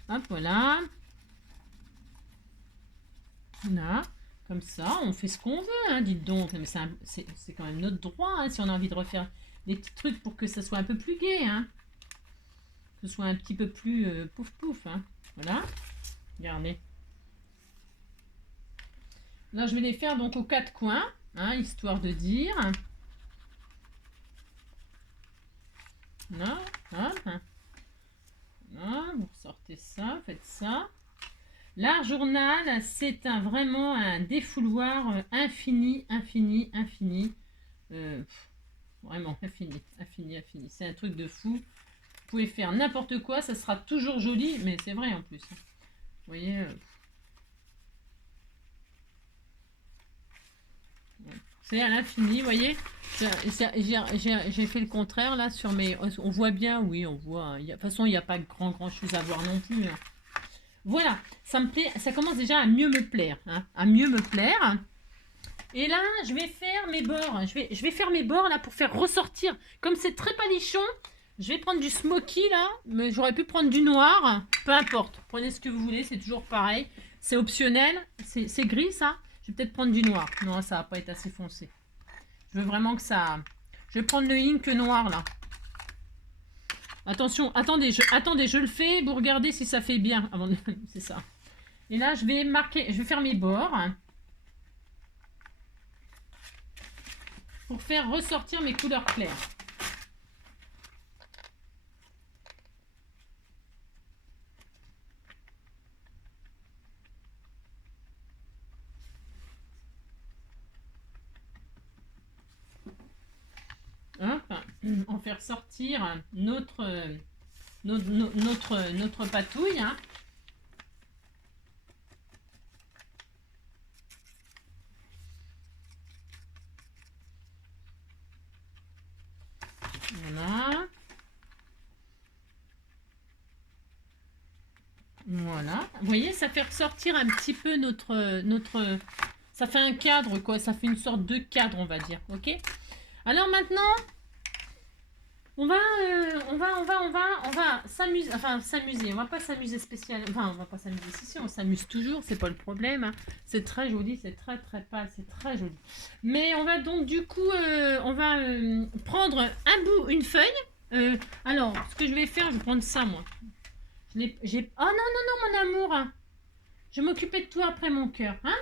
Hop, voilà. Là. Comme ça, on fait ce qu'on veut, hein, dites donc. Mais c'est quand même notre droit, hein, si on a envie de refaire des petits trucs pour que ça soit un peu plus gai. Hein. Que ce soit un petit peu plus pouf. Hein. Voilà. Regardez. Là, je vais les faire donc aux quatre coins, hein, histoire de dire. Là, hop. Là, vous sortez ça, faites ça. L'art journal, c'est vraiment un défouloir infini. Vraiment, infini. C'est un truc de fou. Vous pouvez faire n'importe quoi, ça sera toujours joli, mais c'est vrai en plus. Vous voyez c'est à l'infini, vous voyez. J'ai fait le contraire là sur mes... On voit bien, oui, on voit. De toute façon, il n'y a pas grand chose à voir non plus. Hein. Voilà, ça me plaît, ça commence déjà à mieux me plaire. Hein, Et là, je vais faire mes bords. Je vais faire mes bords là pour faire ressortir. Comme c'est très palichon, je vais prendre du smoky là, mais j'aurais pu prendre du noir. Peu importe, prenez ce que vous voulez, c'est toujours pareil. C'est optionnel, c'est gris ça. Je vais peut-être prendre du noir. Non, ça va pas être assez foncé. Je veux vraiment que ça... Je vais prendre le ink noir là. Attention, attendez, je le fais, vous regardez si ça fait bien. Avant de... C'est ça. Et là, je vais faire mes bords. Pour faire ressortir mes couleurs claires. Hop, on fait ressortir notre patouille. Hein. Voilà. Vous voyez, ça fait ressortir un petit peu notre... Ça fait un cadre, quoi. Ça fait une sorte de cadre, on va dire. Ok. Alors maintenant, on va s'amuser. Enfin, s'amuser. On va pas s'amuser spécialement. Enfin, on va pas s'amuser. Si, on s'amuse toujours. C'est pas le problème. Hein. C'est très joli. C'est très pâle. C'est très joli. Mais on va donc, du coup, on va prendre un bout, une feuille. Alors, ce que je vais faire, je vais prendre ça, moi. Oh non, mon amour. Hein. Je vais m'occuper de toi après mon cœur. Hein.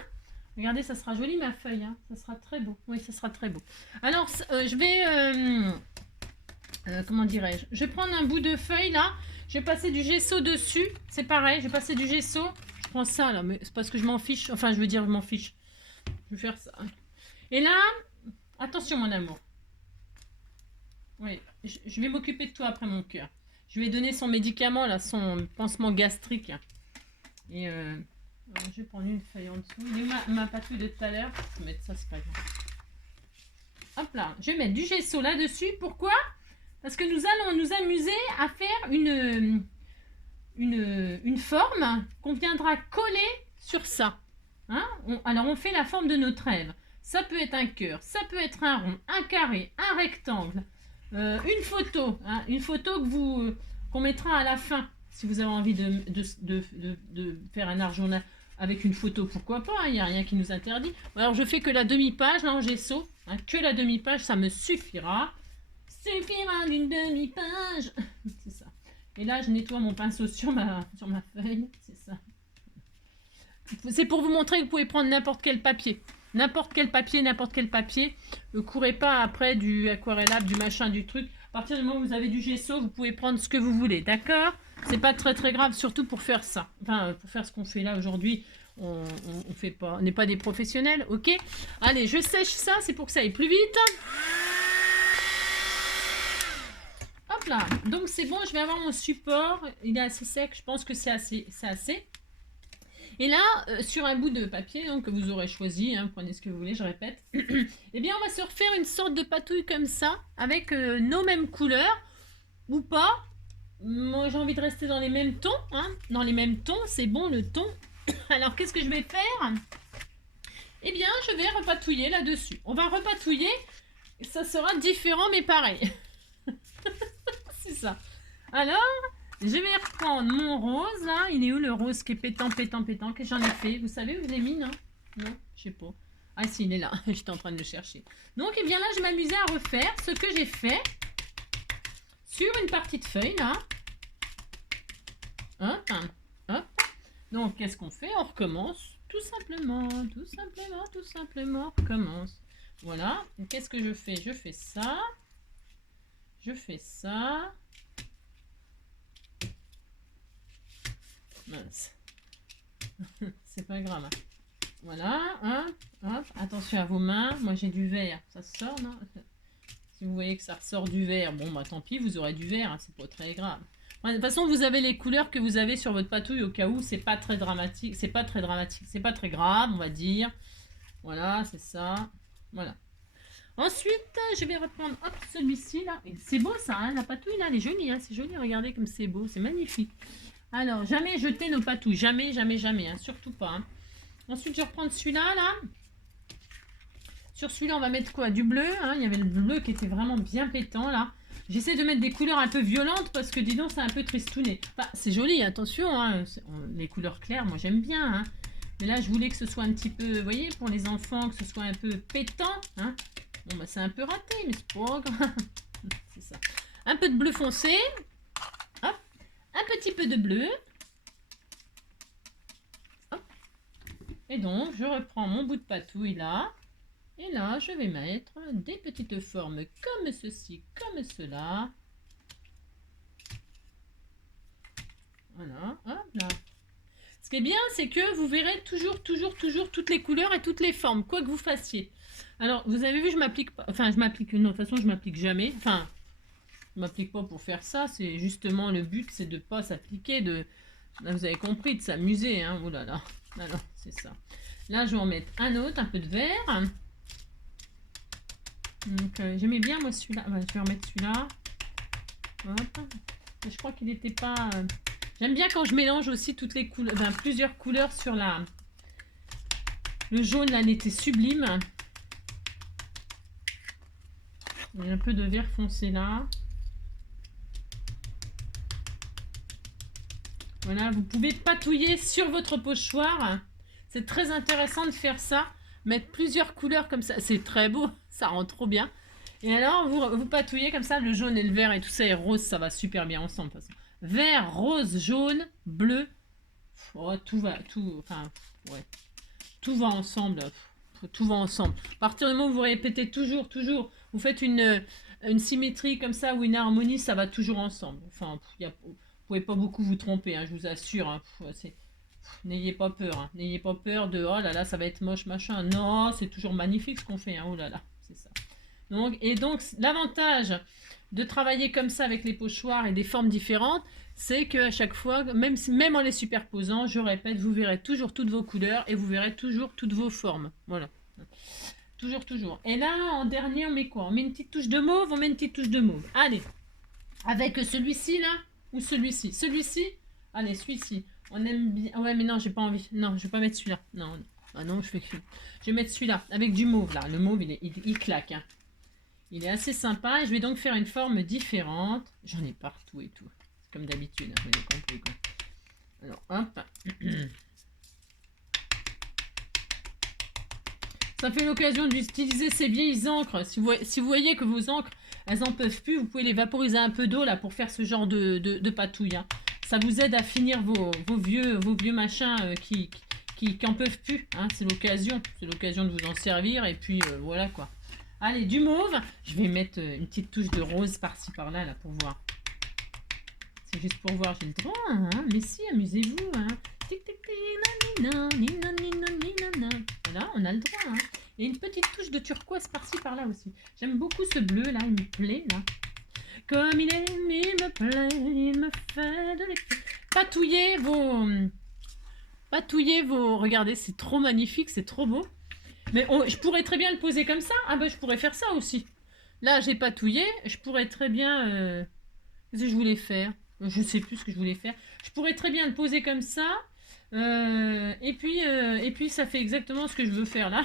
Regardez, ça sera joli ma feuille. Hein. Ça sera très beau. Oui, ça sera très beau. Alors, je vais... comment dirais-je? Je vais prendre un bout de feuille là. Je vais passer du gesso dessus. C'est pareil, je vais passer du gesso. Je prends ça là, mais c'est parce que je m'en fiche. Enfin, je veux dire, je m'en fiche. Je vais faire ça. Et là, attention mon amour. Oui, je vais m'occuper de toi après mon cœur. Je vais donner son médicament là, son pansement gastrique. Et je vais prendre une feuille en dessous. Il est où ma patouille de tout à l'heure? Je vais mettre ça, c'est pas grave. Hop là, je vais mettre du gesso là-dessus. Pourquoi? Parce que nous allons nous amuser à faire une forme qu'on viendra coller sur ça. Hein? Alors, on fait la forme de notre rêve. Ça peut être un cœur, ça peut être un rond, un carré, un rectangle, une photo. Hein? Une photo qu'on mettra à la fin. Si vous avez envie de faire un art journal avec une photo, pourquoi pas, il n'y a rien qui nous interdit. Alors, je fais que la demi-page, là, en gesso. Hein? Que la demi-page, ça me suffira. Suffira d'une demi-page. C'est ça. Et là, je nettoie mon pinceau sur ma feuille. C'est ça. C'est pour vous montrer que vous pouvez prendre n'importe quel papier. N'importe quel papier. Ne courez pas après du aquarellable, du machin, du truc. partir du moment où vous avez du gesso, vous pouvez prendre ce que vous voulez, d'accord? C'est pas très très grave, surtout pour faire ça. Enfin, pour faire ce qu'on fait là aujourd'hui, on fait pas, on n'est pas des professionnels, ok? Allez, je sèche ça, c'est pour que ça aille plus vite. Hop là, donc c'est bon, je vais avoir mon support, il est assez sec, je pense que c'est assez. Et là, sur un bout de papier donc, que vous aurez choisi, hein, prenez ce que vous voulez, je répète, eh bien on va se refaire une sorte de patouille comme ça, avec nos mêmes couleurs, ou pas. Moi j'ai envie de rester dans les mêmes tons, hein, dans les mêmes tons, c'est bon le ton. Alors qu'est-ce que je vais faire? Eh bien je vais repatouiller là-dessus. On va repatouiller, ça sera différent mais pareil. C'est ça. Alors... je vais reprendre mon rose, là. Il est où le rose qui est pétant, que j'en ai fait? Vous savez où je l'ai mis, non? Non, je sais pas. Ah si, il est là. J'étais en train de le chercher. Donc, eh bien là, je m'amusais à refaire ce que j'ai fait sur une partie de feuille, là. Hop, hop. Donc, qu'est-ce qu'on fait? On recommence. Tout simplement, on recommence. Voilà. Qu'est-ce que je fais? Je fais ça. Je fais ça. Mince. C'est pas grave. Voilà, hop, hop. Attention à vos mains. Moi j'ai du vert. Ça sort, non? Si vous voyez que ça ressort du vert, bon bah tant pis, vous aurez du vert, hein, c'est pas très grave. De toute façon, vous avez les couleurs que vous avez sur votre patouille au cas où, c'est pas très dramatique, c'est pas très très grave, on va dire. Voilà, c'est ça. Voilà. Ensuite, je vais reprendre hop celui-ci là. C'est beau ça, hein, la patouille là, elle est jolie, hein, c'est joli, regardez comme c'est beau, c'est magnifique. Alors, jamais jeter nos patouilles. Jamais, hein, surtout pas. Hein. Ensuite, je vais reprendre celui-là, là. Sur celui-là, on va mettre quoi? Du bleu. Hein. Il y avait le bleu qui était vraiment bien pétant, là. J'essaie de mettre des couleurs un peu violentes parce que, dis donc, c'est un peu tristouné. Enfin, c'est joli, attention. Hein. Les couleurs claires, moi, j'aime bien. Hein. Mais là, je voulais que ce soit un petit peu, vous voyez, pour les enfants, que ce soit un peu pétant. Hein. Bon, bah, c'est un peu raté, mais c'est pas grave. C'est ça. Un peu de bleu foncé. Un petit peu de bleu. Hop. Et donc, je reprends mon bout de patouille là. Et là, je vais mettre des petites formes comme ceci, comme cela. Voilà, hop là. Ce qui est bien, c'est que vous verrez toujours toutes les couleurs et toutes les formes, quoi que vous fassiez. Alors, vous avez vu, je m'applique pas. Enfin, je m'applique. Non, de toute façon, je m'applique jamais. Enfin... je m'applique pas pour faire ça, c'est justement le but, c'est de pas s'appliquer, de, là, vous avez compris, de s'amuser, hein, oh là là, alors c'est ça. Là, je vais en mettre un autre, un peu de vert. Donc, j'aimais bien moi celui-là, je vais remettre celui-là. Hop. Je crois qu'il n'était pas... j'aime bien quand je mélange aussi toutes les couleurs, ben, plusieurs couleurs sur la... le jaune là, il était sublime. Il y a un peu de vert foncé là. Voilà, vous pouvez patouiller sur votre pochoir. C'est très intéressant de faire ça. Mettre plusieurs couleurs comme ça. C'est très beau, ça rend trop bien. Et alors, vous patouillez comme ça, le jaune et le vert et tout ça, et rose, ça va super bien ensemble. De toute façon. Vert, rose, jaune, bleu. Oh, tout va, enfin, ouais. Tout va ensemble. Tout va ensemble. À partir du moment où vous répétez toujours, vous faites une symétrie comme ça ou une harmonie, ça va toujours ensemble. Enfin, vous pouvez pas beaucoup vous tromper, hein, je vous assure. Hein. N'ayez pas peur. Hein. N'ayez pas peur de oh là là, ça va être moche, machin. Non, c'est toujours magnifique ce qu'on fait. Hein. Oh là là, c'est ça. Donc, l'avantage de travailler comme ça avec les pochoirs et des formes différentes, c'est qu'à chaque fois, même en les superposant, je répète, vous verrez toujours toutes vos couleurs et vous verrez toujours toutes vos formes. Voilà. Toujours. Et là, en dernier, on met quoi? On met une petite touche de mauve, on met une petite touche de mauve. Allez. Avec celui-ci, là. Ou celui-ci? Celui-ci? Allez, celui-ci. On aime bien. Ouais, mais non, j'ai pas envie. Non, je vais pas mettre celui-là. Non. Ah non, je vais mettre celui-là. Avec du mauve, là. Le mauve, il claque. Hein. Il est assez sympa. Et je vais donc faire une forme différente. J'en ai partout et tout. C'est comme d'habitude. Hein, vous avez compris, quoi. Alors, hop. Ça fait l'occasion d'utiliser ces vieilles encres. Si vous voyez que vos encres, elles n'en peuvent plus, vous pouvez les vaporiser un peu d'eau là pour faire ce genre de patouille. Hein. Ça vous aide à finir vos vieux machins qui en peuvent plus. Hein. C'est l'occasion de vous en servir et puis voilà quoi. Allez, du mauve. Je vais mettre une petite touche de rose par-ci par-là, là, pour voir. C'est juste pour voir, j'ai le droit, hein. Mais si, amusez-vous, hein. Tic, tic, tic, nanina, nina, nina, nina, nina. Voilà, on a le droit, hein. Et une petite touche de turquoise par-ci par-là aussi. J'aime beaucoup ce bleu, là, il me plaît, là. Comme il est, il me plaît, il me fait de l'effet. Patouillez vos... Regardez, c'est trop magnifique, c'est trop beau. Mais je pourrais très bien le poser comme ça. Ah ben, je pourrais faire ça aussi. Là, j'ai patouillé. Je pourrais très bien... Qu'est-ce que je voulais faire? Je ne sais plus ce que je voulais faire. Je pourrais très bien le poser comme ça. Et puis, ça fait exactement ce que je veux faire là.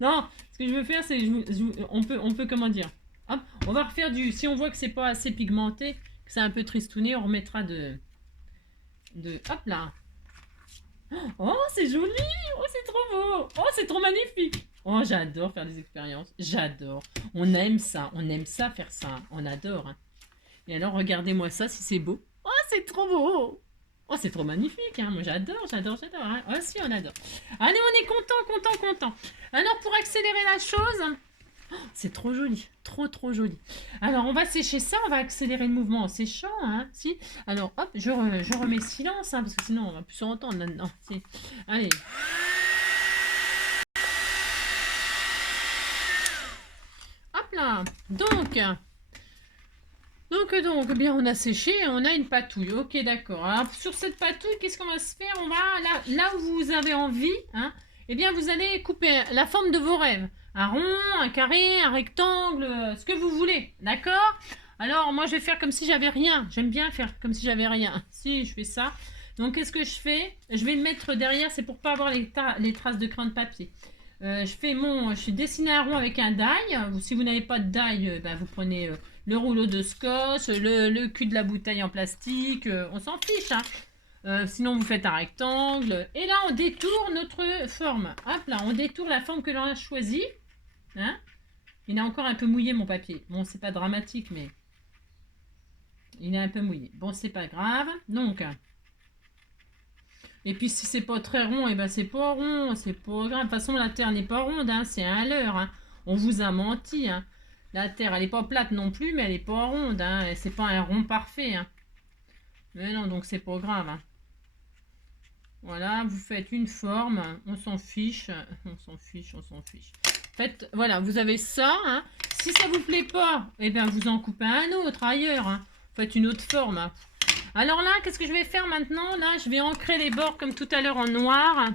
Non, ce que je veux faire, c'est... on peut, comment dire? Hop, on va refaire du... Si on voit que c'est pas assez pigmenté, que c'est un peu tristouné, on remettra hop là. Oh, c'est joli! Oh, c'est trop beau! Oh, c'est trop magnifique! Oh, j'adore faire des expériences. J'adore. On aime ça faire ça. On adore. Hein. Et alors, regardez-moi ça si c'est beau. Oh, c'est trop beau! Oh, c'est trop magnifique. Hein. Moi, j'adore. Hein. Oh, si, on adore. Allez, on est content. Alors, pour accélérer la chose... Oh, c'est trop joli, trop joli. Alors, on va sécher ça, on va accélérer le mouvement en séchant, hein, si. Alors, hop, je remets silence, hein, parce que sinon, on va plus s'entendre là-dedans. Allez. Hop là. Donc, eh bien, on a séché, on a une patouille. Ok, d'accord. Alors, sur cette patouille, qu'est-ce qu'on va se faire? On va, là où vous avez envie, hein, eh bien, vous allez couper la forme de vos rêves. Un rond, un carré, un rectangle, ce que vous voulez, d'accord? Alors, moi, je vais faire comme si j'avais rien. J'aime bien faire comme si j'avais rien. Si, je fais ça. Donc, qu'est-ce que je fais? Je vais le mettre derrière, c'est pour pas avoir les traces de crayon de papier. Je dessiné un rond avec un die. Si vous n'avez pas de die, vous prenez le rouleau de scotch, le cul de la bouteille en plastique. On s'en fiche, hein. Sinon, vous faites un rectangle. Et là, on détourne notre forme. Hop là, on détourne la forme que l'on a choisie. Hein? Il est encore un peu mouillé, mon papier. Bon, c'est pas dramatique, mais il est un peu mouillé. Bon, c'est pas grave. Donc, et puis si c'est pas très rond, et ben c'est pas rond, c'est pas grave. De toute façon, la Terre n'est pas ronde, hein, c'est un leurre. Hein. On vous a menti. Hein. La Terre, elle est pas plate non plus, mais elle est pas ronde. Hein. C'est pas un rond parfait. Hein. Mais non, donc c'est pas grave. Hein. Voilà, vous faites une forme, on s'en fiche, on s'en fiche. Faites, voilà, vous avez ça. Hein. Si ça vous plaît pas, eh bien vous en coupez un autre ailleurs. Hein. Faites une autre forme. Hein. Alors là, qu'est-ce que je vais faire maintenant? Là, je vais ancrer les bords comme tout à l'heure en noir.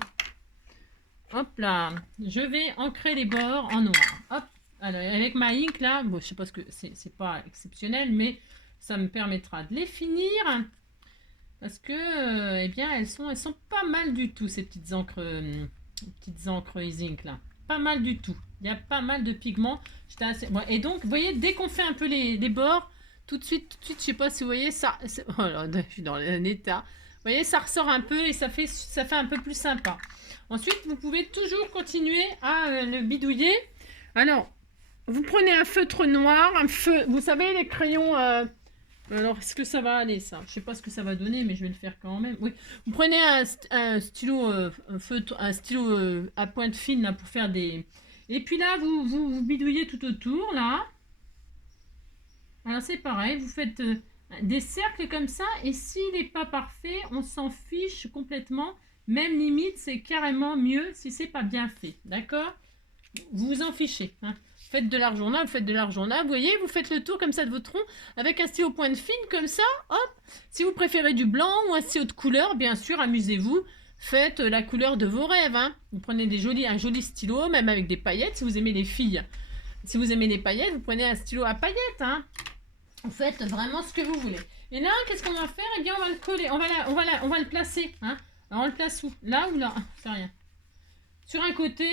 Hop là, je vais ancrer les bords en noir. Hop, alors avec ma ink là, bon, je sais pas ce que c'est pas exceptionnel, mais ça me permettra de les finir. Parce que, eh bien, elles sont pas mal du tout, ces petites encres e-ink là. Pas mal du tout. Il y a pas mal de pigments. Bon, et donc, vous voyez, dès qu'on fait un peu les bords, tout de suite, je sais pas si vous voyez, ça... Oh là, je suis dans un état. Vous voyez, ça ressort un peu et ça fait un peu plus sympa. Ensuite, vous pouvez toujours continuer à le bidouiller. Alors, vous prenez un feutre noir, vous savez, les crayons... Alors, est-ce que ça va aller, ça? Je sais pas ce que ça va donner, mais je vais le faire quand même. Oui. Vous prenez un stylo, un stylo à pointe fine là, pour faire des... Et puis là, vous bidouillez tout autour, là. Alors, c'est pareil, vous faites des cercles comme ça. Et s'il n'est pas parfait, on s'en fiche complètement. Même limite, c'est carrément mieux si c'est pas bien fait. D'accord? Vous vous en fichez, hein. Faites de l'argent là, vous voyez, vous faites le tour comme ça de votre rond avec un stylo pointe fine comme ça, hop. Si vous préférez du blanc ou un stylo de couleur, bien sûr, amusez-vous, faites la couleur de vos rêves. Hein. Vous prenez un joli stylo, même avec des paillettes, si vous aimez les filles. Si vous aimez les paillettes, vous prenez un stylo à paillettes. Hein. Vous faites vraiment ce que vous voulez. Et là, qu'est-ce qu'on va faire? Eh bien, on va le coller, on va le placer. Hein. Alors, on le place où? Là ou là? C'est rien. Sur un côté,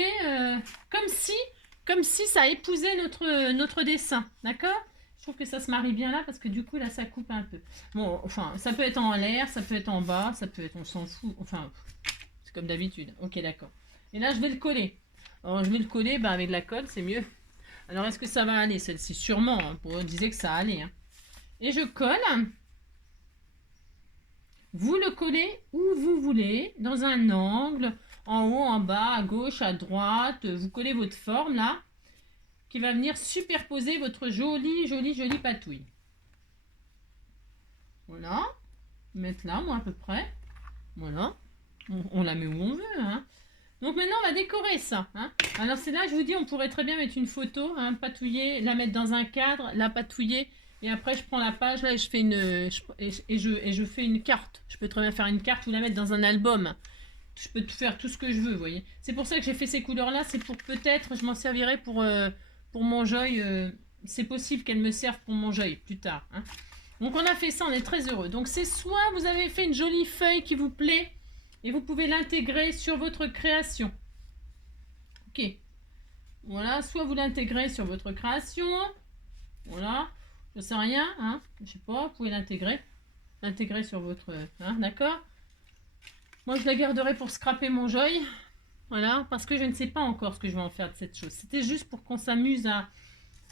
comme si ça épousait notre dessin, d'accord? Je trouve que ça se marie bien là, parce que du coup, là, ça coupe un peu. Bon, enfin, ça peut être en l'air, ça peut être en bas, ça peut être, on s'en fout, enfin, c'est comme d'habitude. Ok, d'accord. Et là, je vais le coller. Alors, je vais le coller avec de la colle, c'est mieux. Alors, est-ce que ça va aller, celle-ci? Sûrement, hein, on disait que ça allait. Hein. Et je colle. Vous le collez où vous voulez, dans un angle, en haut, en bas, à gauche, à droite. Vous collez votre forme là. qui va venir superposer votre jolie patouille. Voilà. Mettre là, moi, à peu près. Voilà. On la met où on veut, hein. Donc maintenant, on va décorer ça, hein. Alors c'est là, je vous dis, on pourrait très bien mettre une photo, hein, patouiller, la mettre dans un cadre, la patouiller, et après je prends la page là et je fais je fais une carte. Je peux très bien faire une carte ou la mettre dans un album. Je peux tout faire tout ce que je veux, vous voyez. C'est pour ça que j'ai fait ces couleurs-là, c'est pour peut-être, je m'en servirai pour mon joy. C'est possible qu'elle me serve pour mon joy plus tard, hein. Donc on a fait ça, on est très heureux. Donc c'est soit vous avez fait une jolie feuille qui vous plaît, et vous pouvez l'intégrer sur votre création. Ok. Voilà, soit vous l'intégrez sur votre création. Voilà. Je sais rien, hein. Je sais pas, vous pouvez l'intégrer. L'intégrer sur votre... Hein, d'accord. Moi, je la garderai pour scraper mon joy. Voilà, parce que je ne sais pas encore ce que je vais en faire de cette chose. C'était juste pour qu'on s'amuse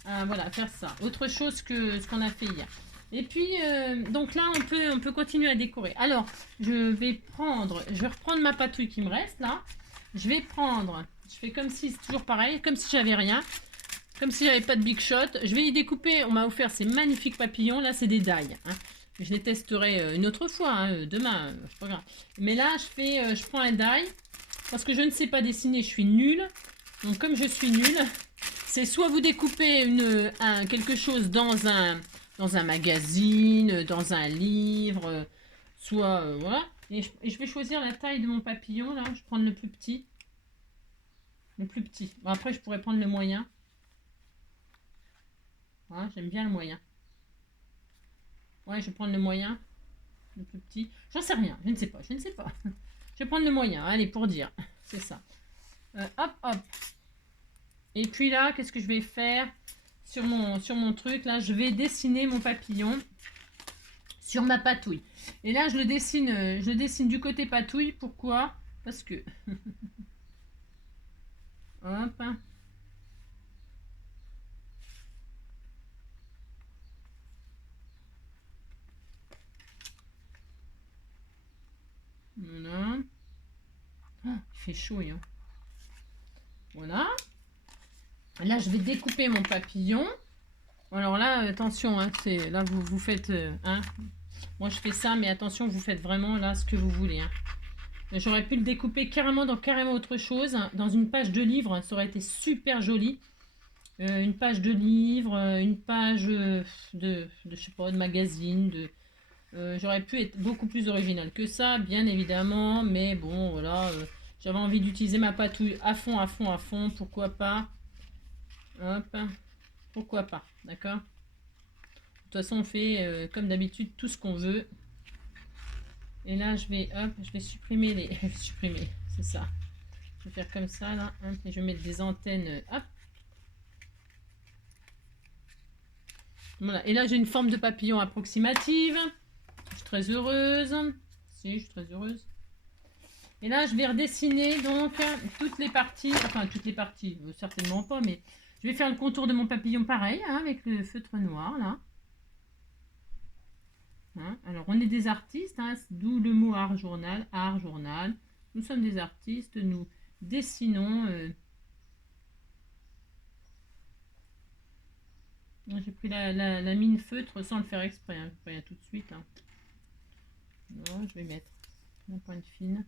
voilà, faire ça. Autre chose que ce qu'on a fait hier. Et puis, donc là, on peut continuer à décorer. Alors, je vais reprendre ma patouille qui me reste, là. Je fais comme si, c'est toujours pareil, comme si j'avais rien. Comme si j'avais pas de big shot. Je vais y découper, on m'a offert ces magnifiques papillons. Là, c'est des die, hein. Je les testerai une autre fois, hein, demain, c'est pas grave. Mais là, je prends un die, parce que je ne sais pas dessiner, je suis nulle. Donc, comme je suis nulle, c'est soit vous découpez quelque chose dans un magazine, dans un livre, soit voilà. Et je vais choisir la taille de mon papillon là. Je vais prendre le plus petit. Le plus petit. Bon, après, je pourrais prendre le moyen. Voilà, j'aime bien le moyen. Ouais, je vais prendre le moyen. Le plus petit. J'en sais rien. Je ne sais pas. Je ne sais pas. Je vais prendre le moyen. Allez, pour dire. C'est ça. Hop, hop. Et puis là, qu'est-ce que je vais faire sur mon truc? Là, je vais dessiner mon papillon sur ma patouille. Et là, je le dessine du côté patouille. Pourquoi? Parce que... Hop. Voilà. Oh, il fait chaud, hein. Voilà. Là, je vais découper mon papillon. Alors là, attention, hein, là, vous faites... hein. Moi, je fais ça, mais attention, vous faites vraiment là ce que vous voulez, hein. J'aurais pu le découper carrément dans carrément autre chose. Dans une page de livre, ça aurait été super joli. Une page de livre, une page je sais pas, de magazine. J'aurais pu être beaucoup plus original que ça, bien évidemment. Mais bon, voilà. J'avais envie d'utiliser ma patouille à fond, à fond, à fond. Pourquoi pas? Hop. Pourquoi pas? D'accord? De toute façon, on fait comme d'habitude tout ce qu'on veut. Et là, je vais supprimer les... supprimer, c'est ça. Je vais faire comme ça, là. Hein, et je vais mettre des antennes. Hop. Voilà. Et là, j'ai une forme de papillon approximative. Je suis très heureuse. Si, je suis très heureuse. Et là, je vais redessiner donc toutes les parties. Enfin, toutes les parties, certainement pas, mais je vais faire le contour de mon papillon pareil, hein, avec le feutre noir, là. Hein, alors, on est des artistes, hein, d'où le mot art journal. Nous sommes des artistes, nous dessinons. J'ai pris la mine feutre sans le faire exprès, hein, rien tout de suite. Hein. Non, je vais mettre ma pointe fine.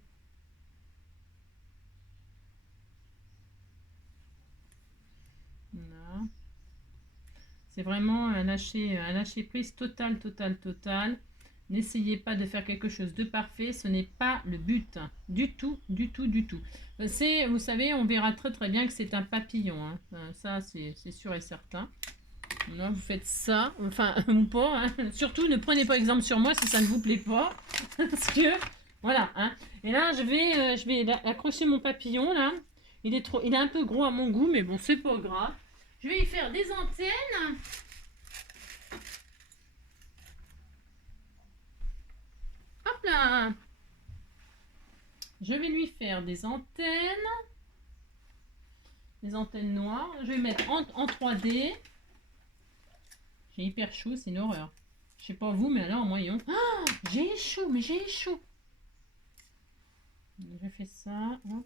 Voilà. C'est vraiment un lâcher prise total. N'essayez pas de faire quelque chose de parfait, ce n'est pas le but. Du tout. Vous savez, on verra très bien que c'est un papillon. Hein. Ça, c'est sûr et certain. Là, vous faites ça, enfin, ou pas. Hein. Surtout, ne prenez pas exemple sur moi si ça ne vous plaît pas. Parce que, voilà. Hein. Et là, je vais accrocher mon papillon, là. Il est un peu gros à mon goût, mais bon, c'est pas grave. Je vais y faire des antennes. Hop là. Je vais lui faire des antennes. Des antennes noires. Je vais mettre en 3D. J'ai hyper chaud, c'est une horreur. Je sais pas vous, mais alors, moi, oh, j'ai chaud. Je fais ça. Hop.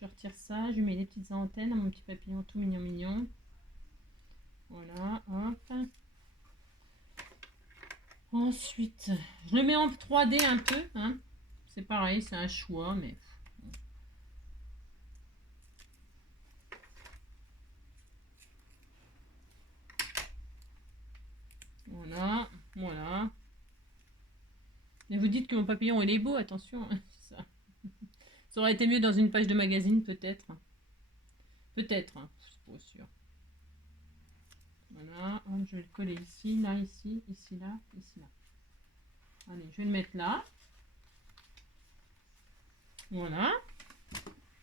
Je retire ça. Je mets les petites antennes à mon petit papillon tout mignon. Voilà, hop. Ensuite, je le mets en 3D un peu. Hein. C'est pareil, c'est un choix, mais... Voilà, voilà. Et vous dites que mon papillon, il est beau, attention. Ça. Ça aurait été mieux dans une page de magazine, peut-être. Peut-être, hein, je suis pas sûre. Voilà, je vais le coller ici, là, ici, ici, là, ici, là. Allez, je vais le mettre là. Voilà.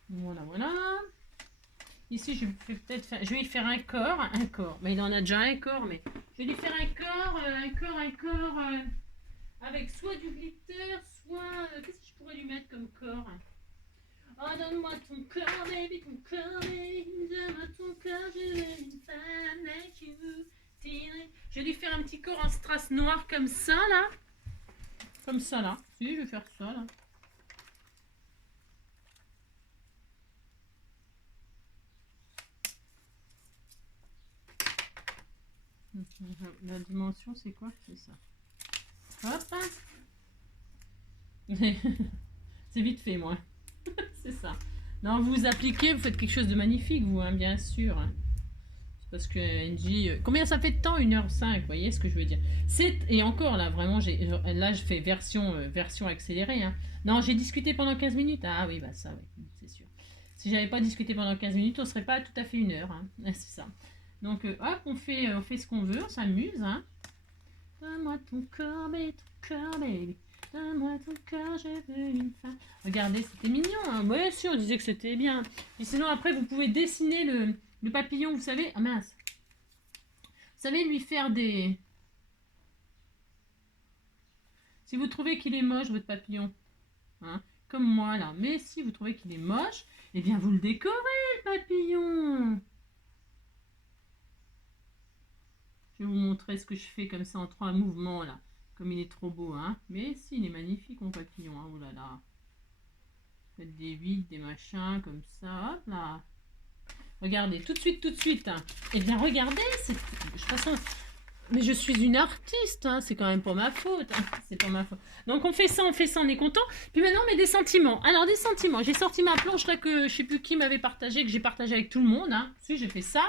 Voilà, voilà. Ici, je vais peut-être faire, je vais lui faire un corps. Mais il en a déjà un corps, mais je vais lui faire un corps, avec soit du glitter, soit, qu'est-ce que je pourrais lui mettre comme corps? Oh, donne-moi ton corps, baby, ton corps, baby, donne-moi ton corps, je veux une femme like you. Je vais lui faire un petit corps en strass noir comme ça, là. Comme ça, là. Si, je vais faire ça, là. La dimension, c'est quoi? C'est ça. Hop. C'est vite fait, moi. C'est ça. Non, vous vous appliquez, vous faites quelque chose de magnifique, vous, hein, bien sûr. Hein. Parce que NJ... Combien ça fait de temps? 1h05, vous voyez ce que je veux dire? Et encore, là, vraiment, là, je fais version accélérée. Hein. Non, j'ai discuté pendant 15 minutes. Ah oui, bah ça, oui, c'est sûr. Si j'avais pas discuté pendant 15 minutes, on serait pas tout à fait 1 heure. Hein. C'est ça. Donc, hop, on fait ce qu'on veut, on s'amuse. Hein. Donne-moi ton corps, baby, ton corps, baby. Donne-moi ton corps, je veux une femme. Regardez, c'était mignon. Hein. Ouais, si, on disait que c'était bien. Et sinon, après, vous pouvez dessiner le papillon, vous savez. Ah mince. Vous savez, lui faire des... Si vous trouvez qu'il est moche, votre papillon, hein, comme moi, là. Mais si vous trouvez qu'il est moche, eh bien, vous le décorez, le papillon. Je vais vous montrer ce que je fais comme ça en 3 mouvements, là. Comme il est trop beau, hein. Mais si, il est magnifique, mon papillon, hein. Oh là là. Faites des 8, des machins, comme ça, hop là. Regardez, tout de suite. Hein. Eh bien, regardez, de toute façon, mais je suis une artiste, hein, c'est quand même pas ma faute. Hein, c'est pas ma faute. Donc, on fait ça, on est content. Puis maintenant, on met des sentiments. Alors, des sentiments. J'ai sorti ma planche là que je sais plus qui m'avait partagé, que j'ai partagé avec tout le monde. Hein. Si, j'ai fait ça.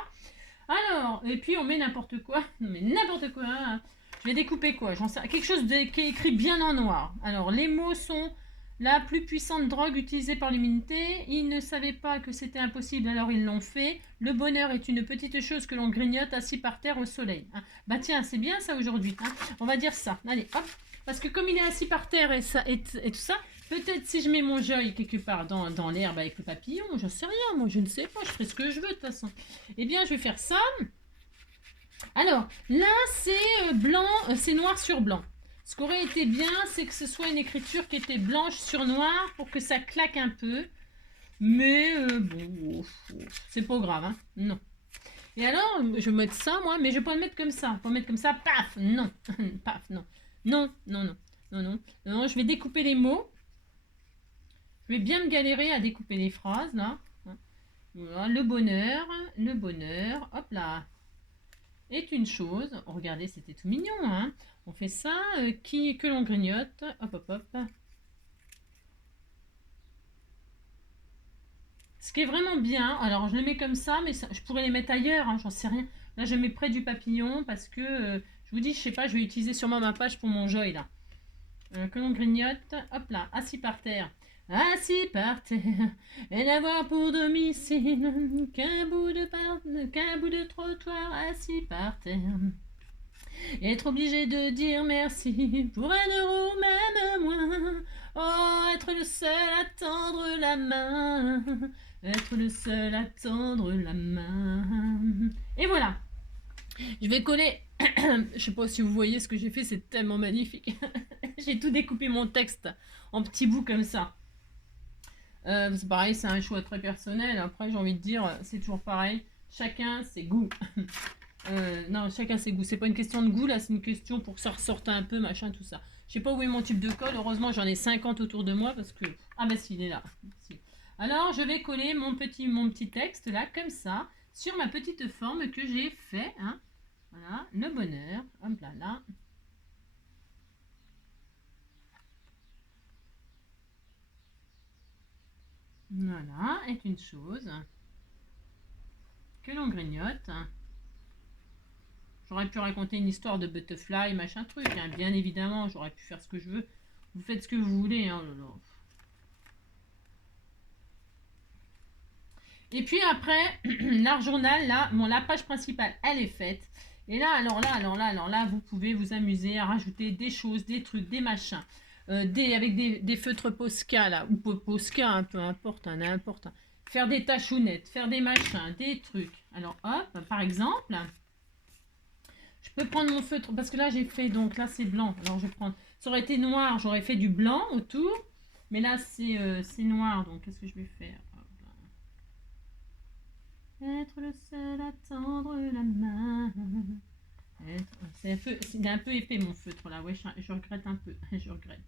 Alors, et puis on met n'importe quoi. Non, mais n'importe quoi. Hein. Je vais découper quoi? J'en sais quelque chose qui est écrit bien en noir. Alors, les mots sont... La plus puissante drogue utilisée par l'humanité, ils ne savaient pas que c'était impossible, alors ils l'ont fait. Le bonheur est une petite chose que l'on grignote assis par terre au soleil. Hein. Bah tiens, c'est bien ça aujourd'hui. Hein. On va dire ça. Allez, hop. Parce que comme il est assis par terre et tout ça, peut-être si je mets mon joy quelque part dans l'herbe avec le papillon, j'en sais rien, moi je ne sais pas, je ferai ce que je veux de toute façon. Eh bien, je vais faire ça. Alors, là, c'est blanc, c'est noir sur blanc. Ce qui aurait été bien, c'est que ce soit une écriture qui était blanche sur noir pour que ça claque un peu. Mais bon, c'est pas grave, hein. Non. Et alors, je vais mettre ça, moi, mais je vais pas le mettre comme ça. Pas le mettre comme ça, paf, non. Paf, non. Non, non, non. Non, non. Non, je vais découper les mots. Je vais bien me galérer à découper les phrases, là. Voilà, le bonheur, hop là. Est une chose. Oh, regardez, c'était tout mignon, hein. On fait ça, que l'on grignote. Hop, hop, hop. Ce qui est vraiment bien, alors je les mets comme ça, mais ça, je pourrais les mettre ailleurs, hein, j'en sais rien. Là, je mets près du papillon parce que, je vous dis, je sais pas, je vais utiliser sûrement ma page pour mon joy, là. Que l'on grignote, hop là, assis par terre. Assis par terre, et n'avoir pour domicile qu'un bout de trottoir assis par terre. Et être obligé de dire merci pour 1 euro, même moins. Oh, être le seul à tendre la main. Être le seul à tendre la main. Et voilà. Je vais coller. Je sais pas si vous voyez ce que j'ai fait, c'est tellement magnifique. J'ai tout découpé mon texte en petits bouts comme ça. C'est pareil, c'est un choix très personnel. Après, j'ai envie de dire, c'est toujours pareil. Chacun ses goûts. Non, chacun ses goûts. C'est pas une question de goût, là, c'est une question pour que ça ressorte un peu, machin, tout ça. Je sais pas où est mon type de colle. Heureusement, j'en ai 50 autour de moi parce que... Ah bah si, il est là. Si. Alors, je vais coller mon petit texte, là, comme ça. sur ma petite forme que j'ai fait. Hein. Voilà, le bonheur. Hop là, là. Voilà, est une chose que l'on grignote. J'aurais pu raconter une histoire de butterfly, machin truc. Hein. Bien évidemment, j'aurais pu faire ce que je veux. Vous faites ce que vous voulez. Hein. Et puis après, l'art journal, là, bon, la page principale, elle est faite. Et là, alors là, vous pouvez vous amuser à rajouter des choses, des trucs, des machins. Avec des feutres Posca, là, ou Posca, hein, peu importe, hein, n'importe. Hein. Faire des tachounettes, faire des machins, des trucs. Alors, hop, par exemple, je peux prendre mon feutre, parce que là, j'ai fait, donc là, c'est blanc. Alors, je vais prendre, ça aurait été noir, j'aurais fait du blanc autour. Mais là, c'est noir, donc qu'est-ce que je vais faire? Être le seul à tendre la main. C'est un peu épais mon feutre là, ouais, je regrette un peu, je regrette.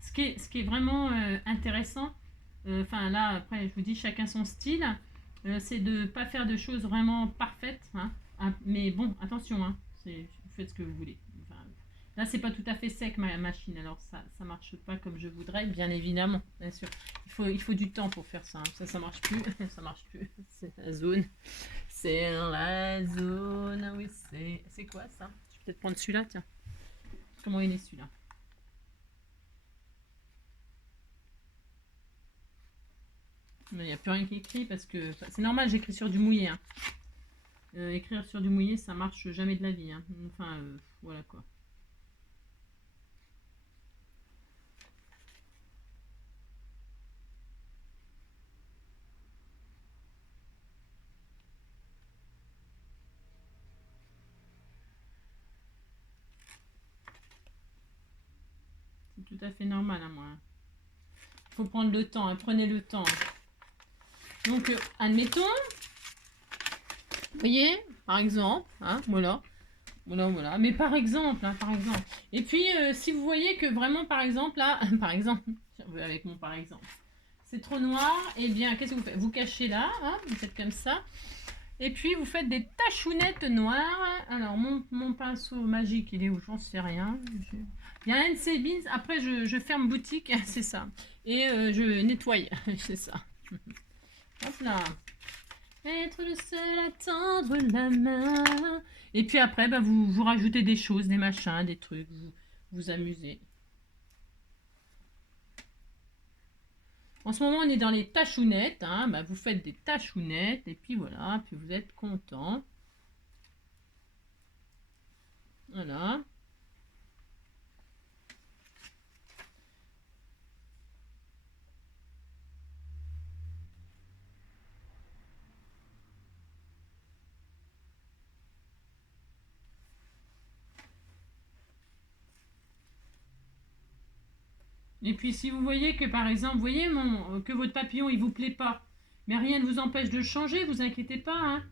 Ce qui est vraiment intéressant, enfin là après je vous dis chacun son style, c'est de ne pas faire de choses vraiment parfaites, hein, mais bon attention, hein, vous faites ce que vous voulez. Enfin, là c'est pas tout à fait sec ma machine, alors ça marche pas comme je voudrais, bien évidemment, bien sûr. Il faut du temps pour faire ça, hein. Ça marche plus, ça marche plus, c'est la zone. C'est la zone, oui c'est quoi ça? Je vais peut-être prendre celui-là, tiens. Comment il est celui-là? Il n'y a plus rien qui écrit parce que c'est normal, j'écris sur du mouillé. Hein. Écrire sur du mouillé, ça marche jamais de la vie. Hein. Enfin, voilà quoi. C'est tout à fait normal à moi. Il faut prendre le temps, hein. Prenez le temps. Donc, admettons, vous voyez, par exemple, hein, voilà. Voilà. Mais par exemple, hein, par exemple. Et puis, si vous voyez que vraiment, par exemple, là, par exemple, avec mon par exemple, c'est trop noir, et bien, qu'est-ce que vous faites? Vous cachez là, hein, vous faites comme ça. Et puis, vous faites des tachounettes noires. Alors, mon pinceau magique, il est où? J'en sais rien. Il y a un NC Beans. Après, je ferme boutique, c'est ça. Et je nettoie, c'est ça. Hop là. Être le seul à tendre la main. Et puis après, bah, vous rajoutez des choses, des machins, des trucs. Vous amusez. En ce moment, on est dans les tachounettes. Hein, bah, vous faites des tachounettes. Et puis voilà, puis vous êtes content. Voilà. Et puis si vous voyez que par exemple, vous voyez que votre papillon il vous plaît pas, mais rien ne vous empêche de le changer, vous inquiétez pas. Hein.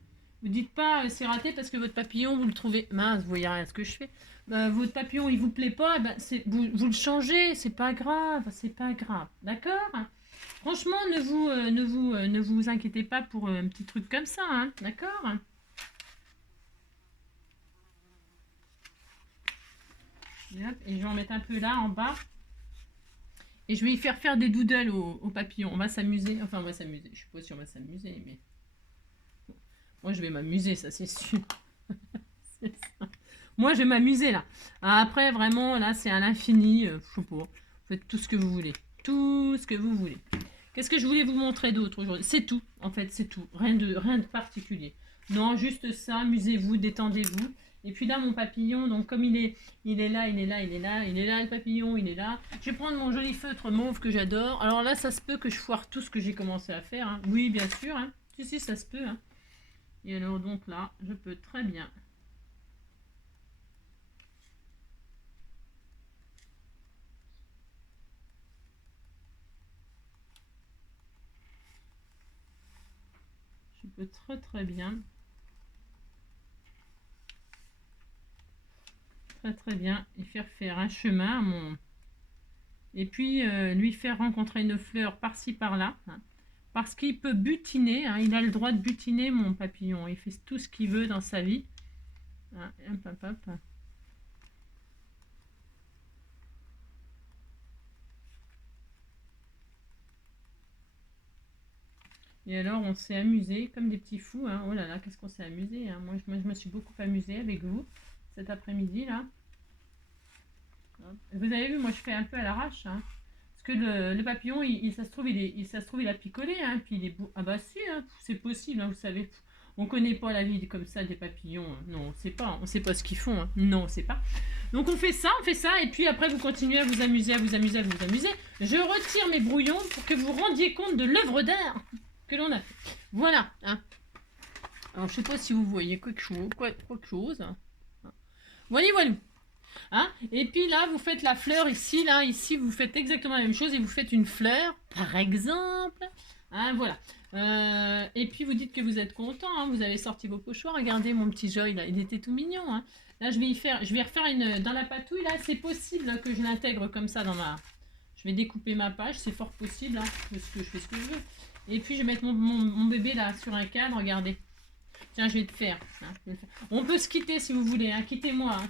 Vous dites pas c'est raté parce que votre papillon vous le trouvez mince, vous voyez rien à ce que je fais. Votre papillon il vous plaît pas, ben, vous le changez, c'est pas grave, c'est pas grave, d'accord? Franchement ne vous inquiétez pas pour un petit truc comme ça, hein, d'accord? Et je vais en mettre un peu là en bas. Et je vais y faire des doodles aux papillons. On va s'amuser. Enfin, on va s'amuser. Je suis pas sûre on va s'amuser, mais... Moi, je vais m'amuser, ça, c'est sûr. C'est ça. Moi, je vais m'amuser, là. Après, vraiment, là, c'est à l'infini. Je sais pas. Vous faites tout ce que vous voulez. Tout ce que vous voulez. Qu'est-ce que je voulais vous montrer d'autre aujourd'hui? C'est tout, en fait, c'est tout. Rien de particulier. Non, juste ça. Amusez-vous, détendez-vous. Et puis là, mon papillon, donc comme il est là, il est là, il est là, il est là, le papillon, il est là. Je vais prendre mon joli feutre mauve que j'adore. Alors là, ça se peut que je foire tout ce que j'ai commencé à faire. Hein. Oui, bien sûr. Hein. Si, ça se peut. Hein. Et alors, donc là, je peux très bien... Je peux très bien... Très bien. Et faire un chemin à mon... Et puis, lui faire rencontrer une fleur par-ci, par-là. Hein. Parce qu'il peut butiner, hein, il a le droit de butiner, mon papillon. Il fait tout ce qu'il veut dans sa vie. Hein, hop, hop, hop. Et alors, on s'est amusé comme des petits fous. Hein. Oh là là, qu'est-ce qu'on s'est amusé. Hein. Moi, je me suis beaucoup amusée avec vous cet après-midi là. Vous avez vu, moi, je fais un peu à l'arrache. Hein. Parce que le papillon, ça se trouve, il a picolé. Hein. Puis il est beau. Ah bah si, hein, c'est possible, hein, vous savez. On connaît pas la vie comme ça des papillons. Non, on sait pas ce qu'ils font. Hein. Non, on sait pas. Donc on fait ça, et puis après vous continuez à vous amuser, à vous amuser, à vous amuser. Je retire mes brouillons pour que vous rendiez compte de l'œuvre d'art que l'on a fait. Voilà. Hein. Alors je sais pas si vous voyez quelque chose. Voilà, voilà. Hein, et puis là, vous faites la fleur ici, là, ici, vous faites exactement la même chose et vous faites une fleur, par exemple. Hein, voilà. Et puis vous dites que vous êtes content, hein, vous avez sorti vos pochoirs. Regardez mon petit Joy, là, il était tout mignon. Hein. Là, je vais refaire une dans la patouille. Là, c'est possible que je l'intègre comme ça dans ma. Je vais découper ma page, c'est fort possible, hein, parce que je fais ce que je veux. Et puis je vais mettre mon bébé là sur un cadre, regardez. Tiens, je vais te faire. Hein, on peut se quitter si vous voulez, hein, quittez-moi. Hein.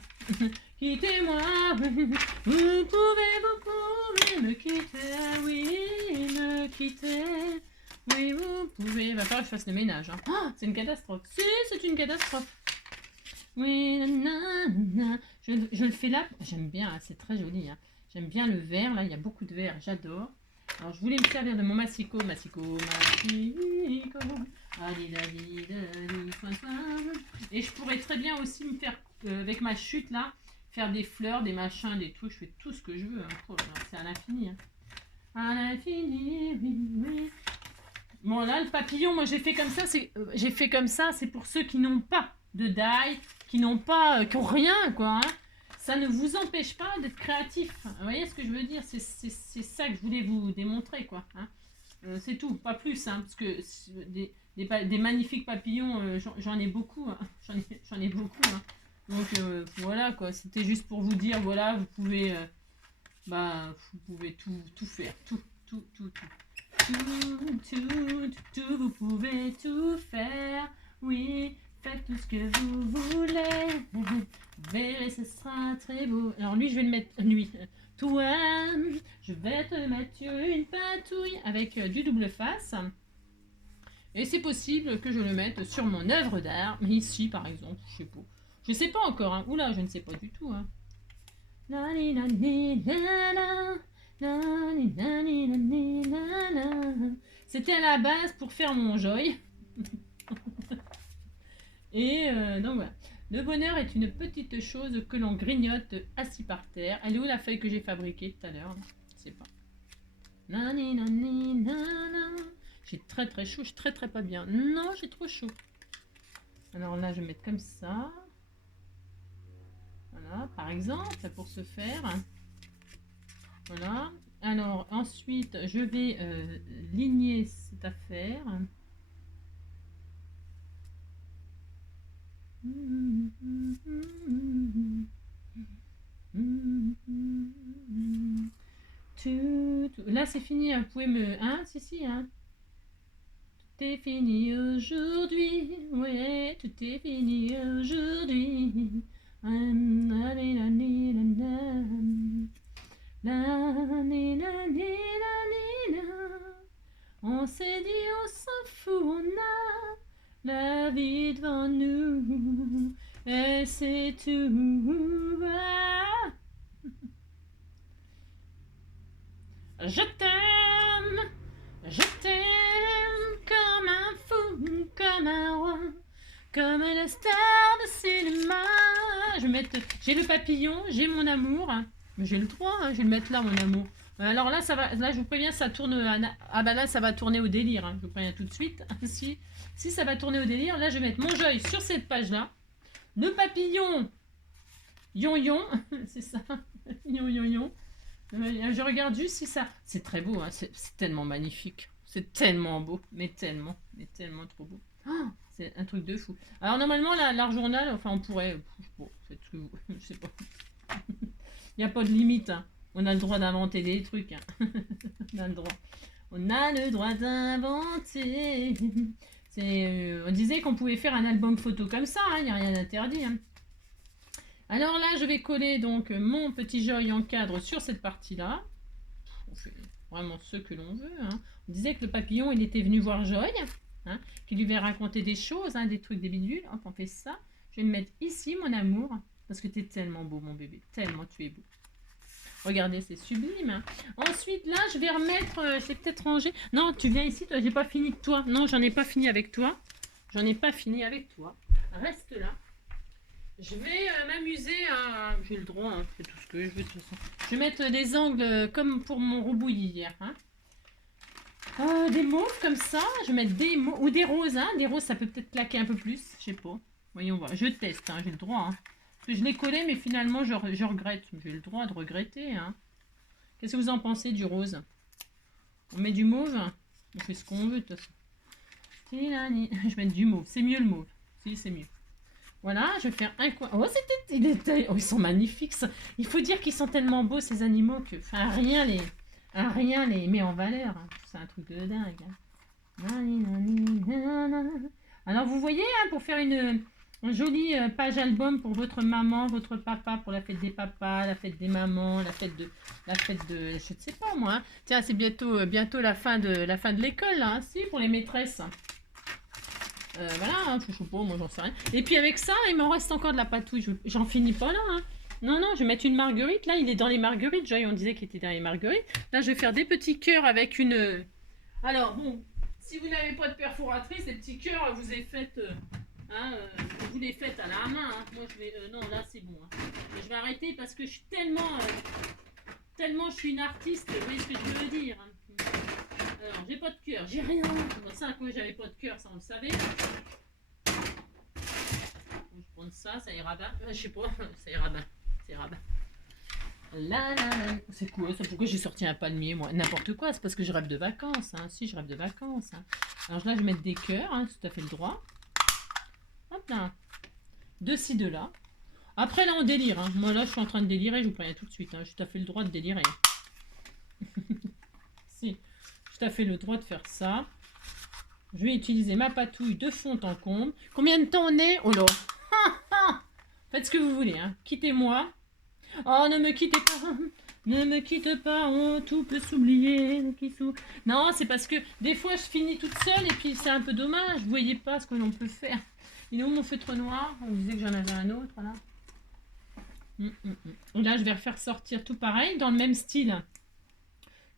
Quittez-moi, vous pouvez me quitter, oui, me quitter. Oui, vous pouvez. Il va falloir que je fasse le ménage. Hein. Oh, c'est une catastrophe. Si, c'est une catastrophe. Oui, nanana. Je le fais là. J'aime bien, hein, c'est très joli. Hein. J'aime bien le vert, là, il y a beaucoup de vert, j'adore. Alors, je voulais me servir de mon massico. Et je pourrais très bien aussi me faire, avec ma chute là, faire des fleurs, des machins, des trucs. Je fais tout ce que je veux. Hein. Oh, c'est à l'infini. Hein. À l'infini, oui, oui. Bon, là, le papillon, moi, j'ai fait comme ça, c'est pour ceux qui n'ont pas de die, qui n'ont rien, quoi. Hein. Ça ne vous empêche pas d'être créatif. Vous voyez ce que je veux dire? C'est ça que je voulais vous démontrer, quoi. Hein. C'est tout, pas plus, hein, parce que des magnifiques papillons, j'en ai beaucoup. Hein. J'en ai beaucoup. Hein. Donc, voilà, quoi. C'était juste pour vous dire, voilà, vous pouvez tout faire. Tout. Tout, vous pouvez tout faire, oui, faites tout ce que vous voulez, vous verrez, ce sera très beau. Alors lui, je vais le mettre, toi, je vais te mettre une patouille avec du double face, et c'est possible que je le mette sur mon œuvre d'art, mais ici par exemple, je sais pas encore, hein. Oula, je ne sais pas du tout, hein. C'était à la base pour faire mon Joy. Et donc voilà. Le bonheur est une petite chose que l'on grignote assis par terre. Elle est où la feuille que j'ai fabriquée tout à l'heure? Je sais pas. J'ai très très chaud, je suis très très pas bien. Non, j'ai trop chaud. Alors là, je vais mettre comme ça. Voilà, par exemple, pour ce faire. Voilà. Alors, ensuite, je vais ligner cette affaire. Là, c'est fini. Vous pouvez me... Hein? Si, hein? Tout est fini aujourd'hui. Ouais, tout est fini aujourd'hui. On s'est dit, on s'en fout, on a la vie devant nous, et c'est tout. Ah. Je t'aime comme un fou, comme un roi, comme la star de cinéma. J'ai le papillon, j'ai mon amour, mais j'ai le droit, hein, je vais le mettre là, mon amour. Alors là, là, je vous préviens, ça tourne. Ah bah là, ça va tourner au délire. Hein, je vous préviens tout de suite. si ça va tourner au délire, là, je vais mettre mon Joy sur cette page-là. Le papillon, yon, c'est ça. Yon. Je regarde juste si ça. C'est très beau. Hein, c'est tellement magnifique. C'est tellement beau, mais tellement trop beau. Oh, c'est un truc de fou. Alors normalement, l'art journal, enfin, on pourrait. Bon, c'est tout. Je sais pas. Il n'y a pas de limite. Hein. On a le droit d'inventer des trucs. Hein. On a le droit. On a le droit d'inventer. On disait qu'on pouvait faire un album photo comme ça, il n'y a rien d'interdit. Hein. Alors là, je vais coller donc mon petit Joy en cadre sur cette partie-là. On fait vraiment ce que l'on veut. Hein. On disait que le papillon, il était venu voir Joy, hein, qu'il lui avait raconté des choses, hein, des trucs, des bidules. Hop, on fait ça. Je vais le mettre ici, mon amour, parce que tu es tellement beau, mon bébé. Tellement tu es beau. Regardez, c'est sublime. Hein. Ensuite, là, je vais remettre... je vais peut-être ranger... Non, tu viens ici, toi, j'ai pas fini de toi. Non, j'en ai pas fini avec toi. J'en ai pas fini avec toi. Reste là. Je vais m'amuser à... J'ai le droit, hein, je fais tout ce que je veux de toute façon. Je vais mettre des angles comme pour mon rebouillis hier. Hein. Des mauves comme ça. Je vais mettre des mauves... Ou des roses. Hein. Des roses, ça peut peut-être claquer un peu plus. Je sais pas. Voyons voir. Je teste, hein, j'ai le droit. Hein. Parce que je l'ai collé, mais finalement, je regrette. J'ai le droit de regretter. Hein. Qu'est-ce que vous en pensez du rose? On met du mauve? On fait ce qu'on veut, de toute façon. Je vais mettre du mauve. C'est mieux le mauve. Si, c'est mieux. Voilà, je vais faire un coin. Oh, ils sont magnifiques. Ça. Il faut dire qu'ils sont tellement beaux, ces animaux, que rien les met en valeur. Hein. C'est un truc de dingue. Hein. Alors, vous voyez, hein, pour faire une jolie page album pour votre maman, votre papa, pour la fête des papas, la fête des mamans, la fête de, je ne sais pas moi. Hein. Tiens, c'est bientôt la fin de l'école, là, hein, si, pour les maîtresses. Voilà, hein, je sais pas, moi j'en sais rien. Et puis avec ça, il m'en reste encore de la patouille. J'en finis pas là. Hein. Non, je vais mettre une marguerite. Là, il est dans les marguerites. Joy, on disait qu'il était dans les marguerites. Là, je vais faire des petits cœurs avec une... Alors, bon, si vous n'avez pas de perforatrice, les petits cœurs, vous les faites... vous les faites à la main. Hein. Moi, je vais... non, là, c'est bon. Hein. Je vais arrêter parce que je suis tellement je suis une artiste. Vous voyez ce que je veux dire. Hein. Alors, j'ai pas de cœur, j'ai rien. Ça, quoi, j'avais pas de cœur, ça on le savait. Je vais prendre ça, ça ira bien. Je sais pas, ça ira bien. Ça ira bien. Là. C'est quoi ça? Pourquoi j'ai sorti un palmier, moi? N'importe quoi, c'est parce que je rêve de vacances. Hein. Si, je rêve de vacances. Hein. Alors là, je vais mettre des cœurs, hein, tout à fait le droit. Hop là. De ci, de là. Après, là, on délire. Hein. Moi, là, je suis en train de délirer, je vous préviens tout de suite. Hein. J'ai tout à fait le droit de délirer. Si. Tout à fait le droit de faire ça. Je vais utiliser ma patouille de fond en comble. Combien de temps on est? Oh là. Faites ce que vous voulez. Hein. Quittez-moi. Oh, ne me quittez pas. Ne me quitte pas. Oh, tout peut s'oublier. Non, c'est parce que des fois, je finis toute seule et puis c'est un peu dommage. Vous voyez pas ce que l'on peut faire. Il est où mon feutre noir? On disait que j'en avais un autre, là. Et là, je vais refaire sortir tout pareil, dans le même style.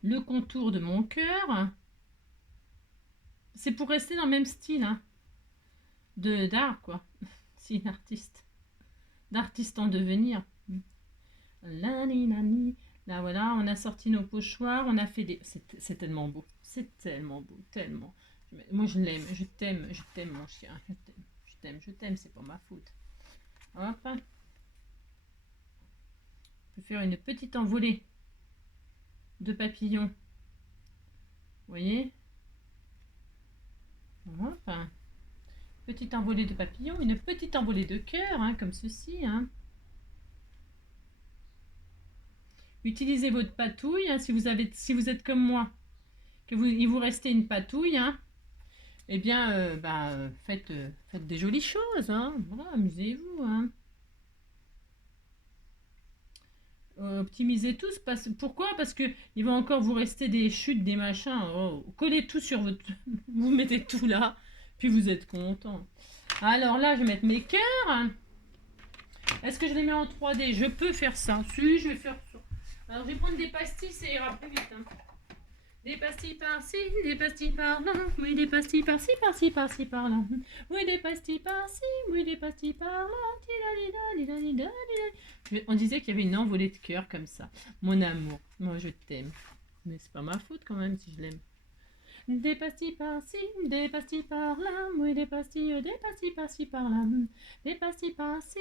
Le contour de mon cœur. C'est pour rester dans le même style, hein. D'art, quoi. C'est une artiste. D'artiste en devenir. Là, voilà, on a sorti nos pochoirs, on a fait des... C'est tellement beau. C'est tellement beau, tellement. Moi, je l'aime, je t'aime, mon chien. Je t'aime, c'est pas ma faute. Hop. On peut faire une petite envolée de papillons. Vous voyez? Hop. Petite envolée de papillons, une petite envolée de cœur, hein, comme ceci. Hein. Utilisez votre patouille, hein, si vous êtes comme moi, il vous restait une patouille, hein, eh bien, faites des jolies choses, hein, voilà, amusez-vous. Hein. Optimisez tous. Pourquoi? Parce que il va encore vous rester des chutes, des machins. Oh, collez tout sur votre... vous mettez tout là, puis vous êtes content. Alors là, je vais mettre mes cœurs. Est-ce que je les mets en 3D? Je peux faire ça. Si, je vais faire ça. Alors, je vais prendre des pastilles, ça ira plus vite. Hein. Des pastilles par-ci, des pastilles par-là. Oui, des pastilles par-ci, par-ci, par-ci, par-là. Oui, des pastilles par-ci, oui, des pastilles par-là. On disait qu'il y avait une envolée de cœur comme ça. Mon amour, moi je t'aime. Mais c'est pas ma faute quand même si je l'aime. Des pastilles par-ci, des pastilles par-là, oui, des pastilles par-ci, par-là. Des pastilles par-ci,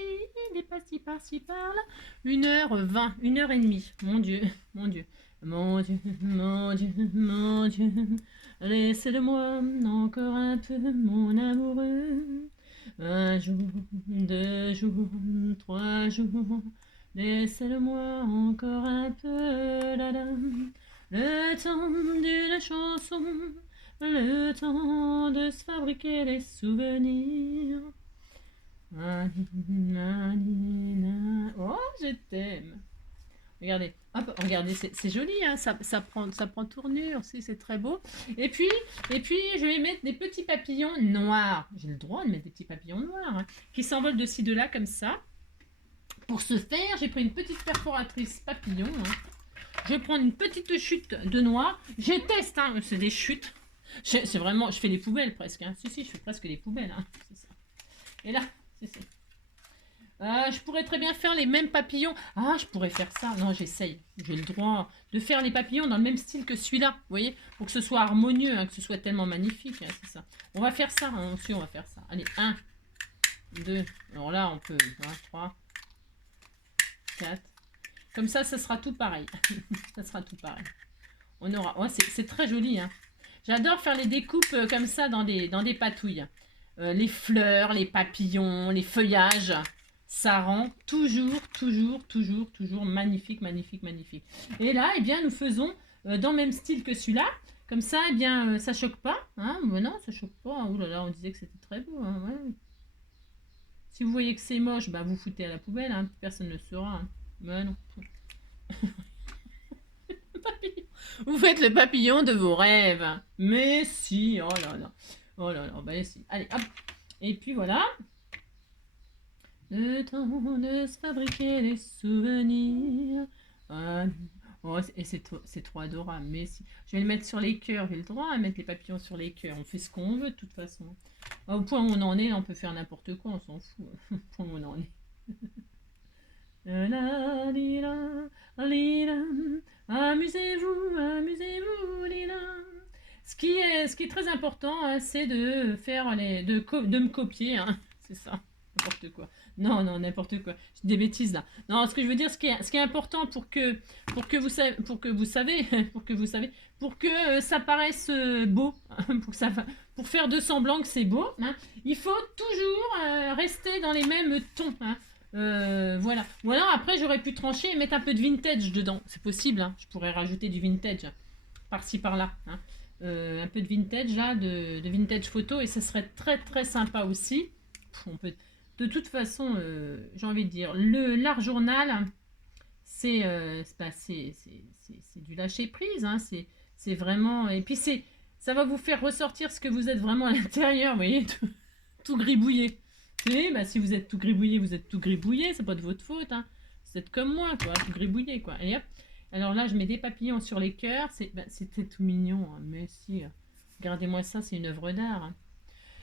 des pastilles par-ci, par-là. 1h20, 1h30. Mon Dieu, mon Dieu. Mon Dieu, mon Dieu, mon Dieu. Laissez-le-moi encore un peu, mon amoureux. 1 jour, 2 jours, 3 jours. Laissez-le-moi encore un peu, là, là. Le temps d'une chanson, le temps de se fabriquer des souvenirs. Oh, je t'aime. Regardez, hop, regardez, c'est joli, hein, ça prend tournure, c'est très beau. Et puis, je vais mettre des petits papillons noirs. J'ai le droit de mettre des petits papillons noirs, hein, qui s'envolent de ci, de là, comme ça. Pour ce faire, j'ai pris une petite perforatrice papillon. Hein. Je vais prendre une petite chute de noir. Je teste, hein, c'est des chutes. C'est vraiment, je fais les poubelles presque. Hein. Si, je fais presque les poubelles. Hein, c'est ça. Et là, c'est ça. Je pourrais très bien faire les mêmes papillons. Ah, je pourrais faire ça. Non, j'essaye. J'ai le droit de faire les papillons dans le même style que celui-là. Vous voyez, pour que ce soit harmonieux, hein, que ce soit tellement magnifique. Hein, c'est ça. On va faire ça. Hein, aussi, on va faire ça. Allez, 1, 2. Alors là, on peut. 1, 3, 4. Comme ça sera tout pareil. Ça sera tout pareil. On aura. Oh, c'est très joli. Hein. J'adore faire les découpes comme ça dans des patouilles. Les fleurs, les papillons, les feuillages. Ça rend toujours magnifique, magnifique, magnifique. Et là, eh bien, nous faisons dans le même style que celui-là. Comme ça, eh bien, ça choque pas. Hein, mais non, ça choque pas. Ouh là là, on disait que c'était très beau. Hein, ouais. Si vous voyez que c'est moche, bah, vous foutez à la poubelle. Hein, personne ne le saura. Hein. Mais non. Vous faites le papillon de vos rêves. Mais si, oh là là. Oh là là, bah si. Allez, hop. Et puis voilà. Le temps de se fabriquer des souvenirs. Oh, et c'est trop adorable. Mais si. Je vais le mettre sur les cœurs. J'ai le droit à mettre les papillons sur les cœurs. On fait ce qu'on veut de toute façon. Au point où on en est, on peut faire n'importe quoi. On s'en fout. Au point où on en est. Amusez-vous, amusez-vous, Lila. Ce qui est très important, hein, c'est de faire de me copier. Hein. C'est ça. N'importe quoi. Non, n'importe quoi. J'ai des bêtises là. Non, ce que je veux dire, ce qui est important pour que vous savez, pour que ça paraisse beau, hein, pour faire de semblant que c'est beau, hein, il faut toujours rester dans les mêmes tons. Hein. Voilà. Ou alors après, j'aurais pu trancher et mettre un peu de vintage dedans. C'est possible. Hein. Je pourrais rajouter du vintage par-ci par-là. Hein. Un peu de vintage là, de vintage photo, et ça serait très très sympa aussi. On peut. De toute façon, j'ai envie de dire, l'art journal, c'est du lâcher prise. Hein, c'est vraiment. Et puis ça va vous faire ressortir ce que vous êtes vraiment à l'intérieur. Vous voyez, tout gribouillé. Et, bah, si vous êtes tout gribouillé, vous êtes tout gribouillé. C'est pas de votre faute. Hein. Vous êtes comme moi, quoi, tout gribouillé, quoi. Et hop. Alors là, je mets des papillons sur les cœurs. C'était tout mignon. Hein, mais si, regardez-moi ça, c'est une œuvre d'art. Hein.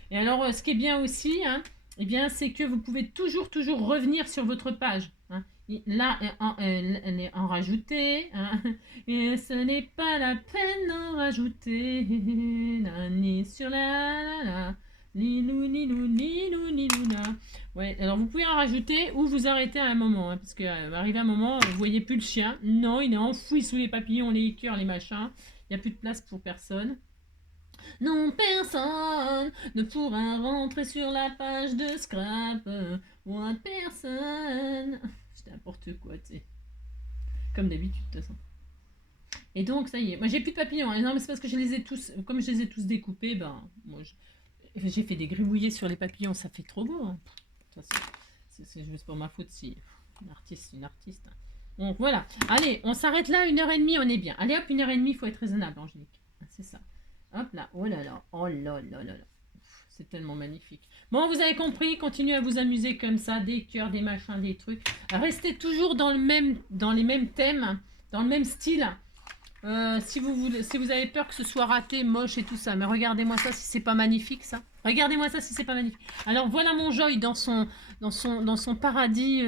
Et alors, ce qui est bien aussi, hein, eh bien, c'est que vous pouvez toujours revenir sur votre page. Hein. Là, en rajouter. Hein. Et ce n'est pas la peine d'en rajouter. Ni sur la. Lilou, lilou, lilou, lilouna. Ouais, alors vous pouvez en rajouter ou vous arrêter à un moment. Hein, parce que arrivé un moment, vous voyez plus le chien. Non, il est enfoui sous les papillons, les cœurs, les machins. Il n'y a plus de place pour personne. Non, personne ne pourra rentrer sur la page de Scrap. Moi, personne. C'est n'importe quoi, tu sais. Comme d'habitude, de toute façon. Et donc, ça y est. Moi, j'ai plus de papillons. Hein. Non, mais c'est parce que je les ai tous... Comme je les ai tous découpés, ben... Moi, j'ai fait des gribouillés sur les papillons. Ça fait trop beau. Hein. De toute façon, c'est juste pour ma faute si... Une artiste. Hein. Donc, voilà. Allez, on s'arrête là. 1h30, on est bien. Allez, hop, 1h30, il faut être raisonnable, Angélique. C'est ça. Hop là, oh là là, oh là là là là. C'est tellement magnifique. Bon, vous avez compris, continuez à vous amuser comme ça, des cœurs, des machins, des trucs. Restez toujours dans les mêmes thèmes, dans le même style. Si vous avez peur que ce soit raté, moche et tout ça, mais regardez-moi ça si c'est pas magnifique ça. Regardez-moi ça si c'est pas magnifique. Alors voilà mon Joy dans son paradis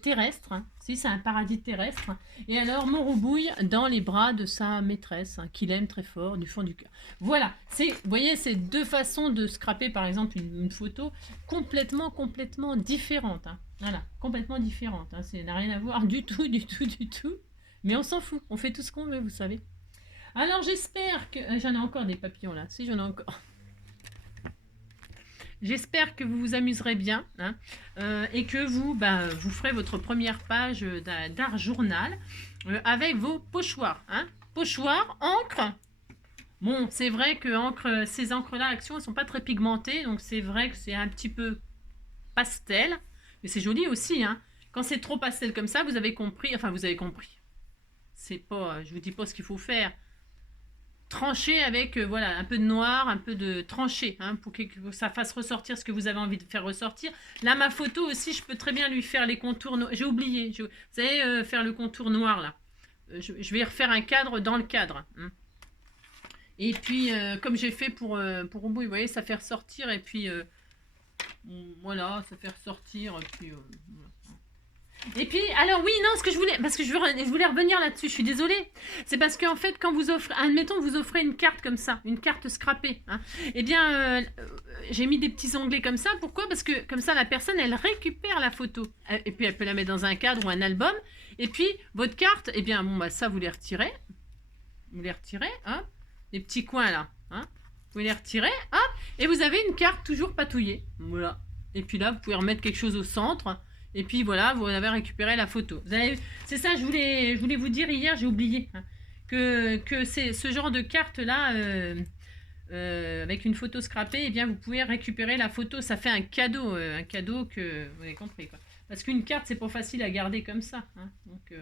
terrestre. Hein. Si c'est un paradis terrestre. Et alors mon Roubouille dans les bras de sa maîtresse, hein, qu'il aime très fort du fond du cœur. Voilà. Vous voyez, c'est deux façons de scraper par exemple une photo complètement différente. Hein. Voilà, complètement différente. Hein. Ça n'a rien à voir du tout. Mais on s'en fout, on fait tout ce qu'on veut, vous savez. Alors j'espère que... J'en ai encore des papillons là, si j'en ai encore. J'espère que vous vous amuserez bien hein, et que vous ferez votre première page d'art journal avec vos pochoirs. Hein. Pochoir, encre. Bon, c'est vrai que ces encres-là, Action, elles sont pas très pigmentées, donc c'est vrai que c'est un petit peu pastel, mais c'est joli aussi, hein. Quand c'est trop pastel comme ça, vous avez compris, enfin vous avez compris. C'est pas, je vous dis pas ce qu'il faut faire. Trancher avec, voilà, un peu de noir, un peu de trancher, hein, pour que ça fasse ressortir ce que vous avez envie de faire ressortir. Là, ma photo aussi, je peux très bien lui faire les contours. J'ai oublié, vous savez, faire le contour noir là. Je vais refaire un cadre dans le cadre. Hein. Et puis, comme j'ai fait pour Robo, vous voyez, ça fait ressortir. Et puis, voilà, ça fait ressortir. Et puis, alors oui, non, ce que je voulais, parce que je voulais revenir là-dessus, je suis désolée. C'est parce qu'en fait, quand vous offrez, admettons, vous offrez une carte comme ça, une carte scrappée, hein, eh bien, j'ai mis des petits onglets comme ça. Pourquoi? Parce que comme ça, la personne, elle récupère la photo. Et puis, elle peut la mettre dans un cadre ou un album. Et puis, votre carte, eh bien, bon, bah, ça, vous les retirez. Vous les retirez, hein, les petits coins là, hein. Vous les retirez, hop, et vous avez une carte toujours patouillée. Voilà. Et puis là, vous pouvez remettre quelque chose au centre. Et puis voilà, vous avez récupéré la photo. C'est ça, je voulais vous dire hier, j'ai oublié, hein, que c'est ce genre de carte-là, avec une photo scrappée, eh bien, vous pouvez récupérer la photo. Ça fait un cadeau que... Vous avez compris, quoi. Parce qu'une carte, c'est pas facile à garder comme ça. Hein. Donc,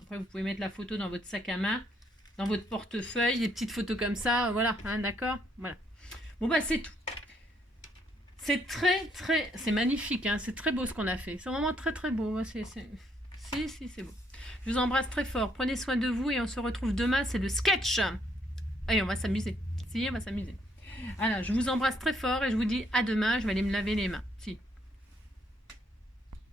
après, vous pouvez mettre la photo dans votre sac à main, dans votre portefeuille, des petites photos comme ça, voilà, hein, d'accord. Voilà. Bon, bah, c'est tout. C'est magnifique, hein, c'est très beau ce qu'on a fait. C'est vraiment très beau. Si, c'est beau. Je vous embrasse très fort. Prenez soin de vous et on se retrouve demain. C'est le sketch. Allez, on va s'amuser. Si, on va s'amuser. Alors, je vous embrasse très fort et je vous dis à demain. Je vais aller me laver les mains. Si.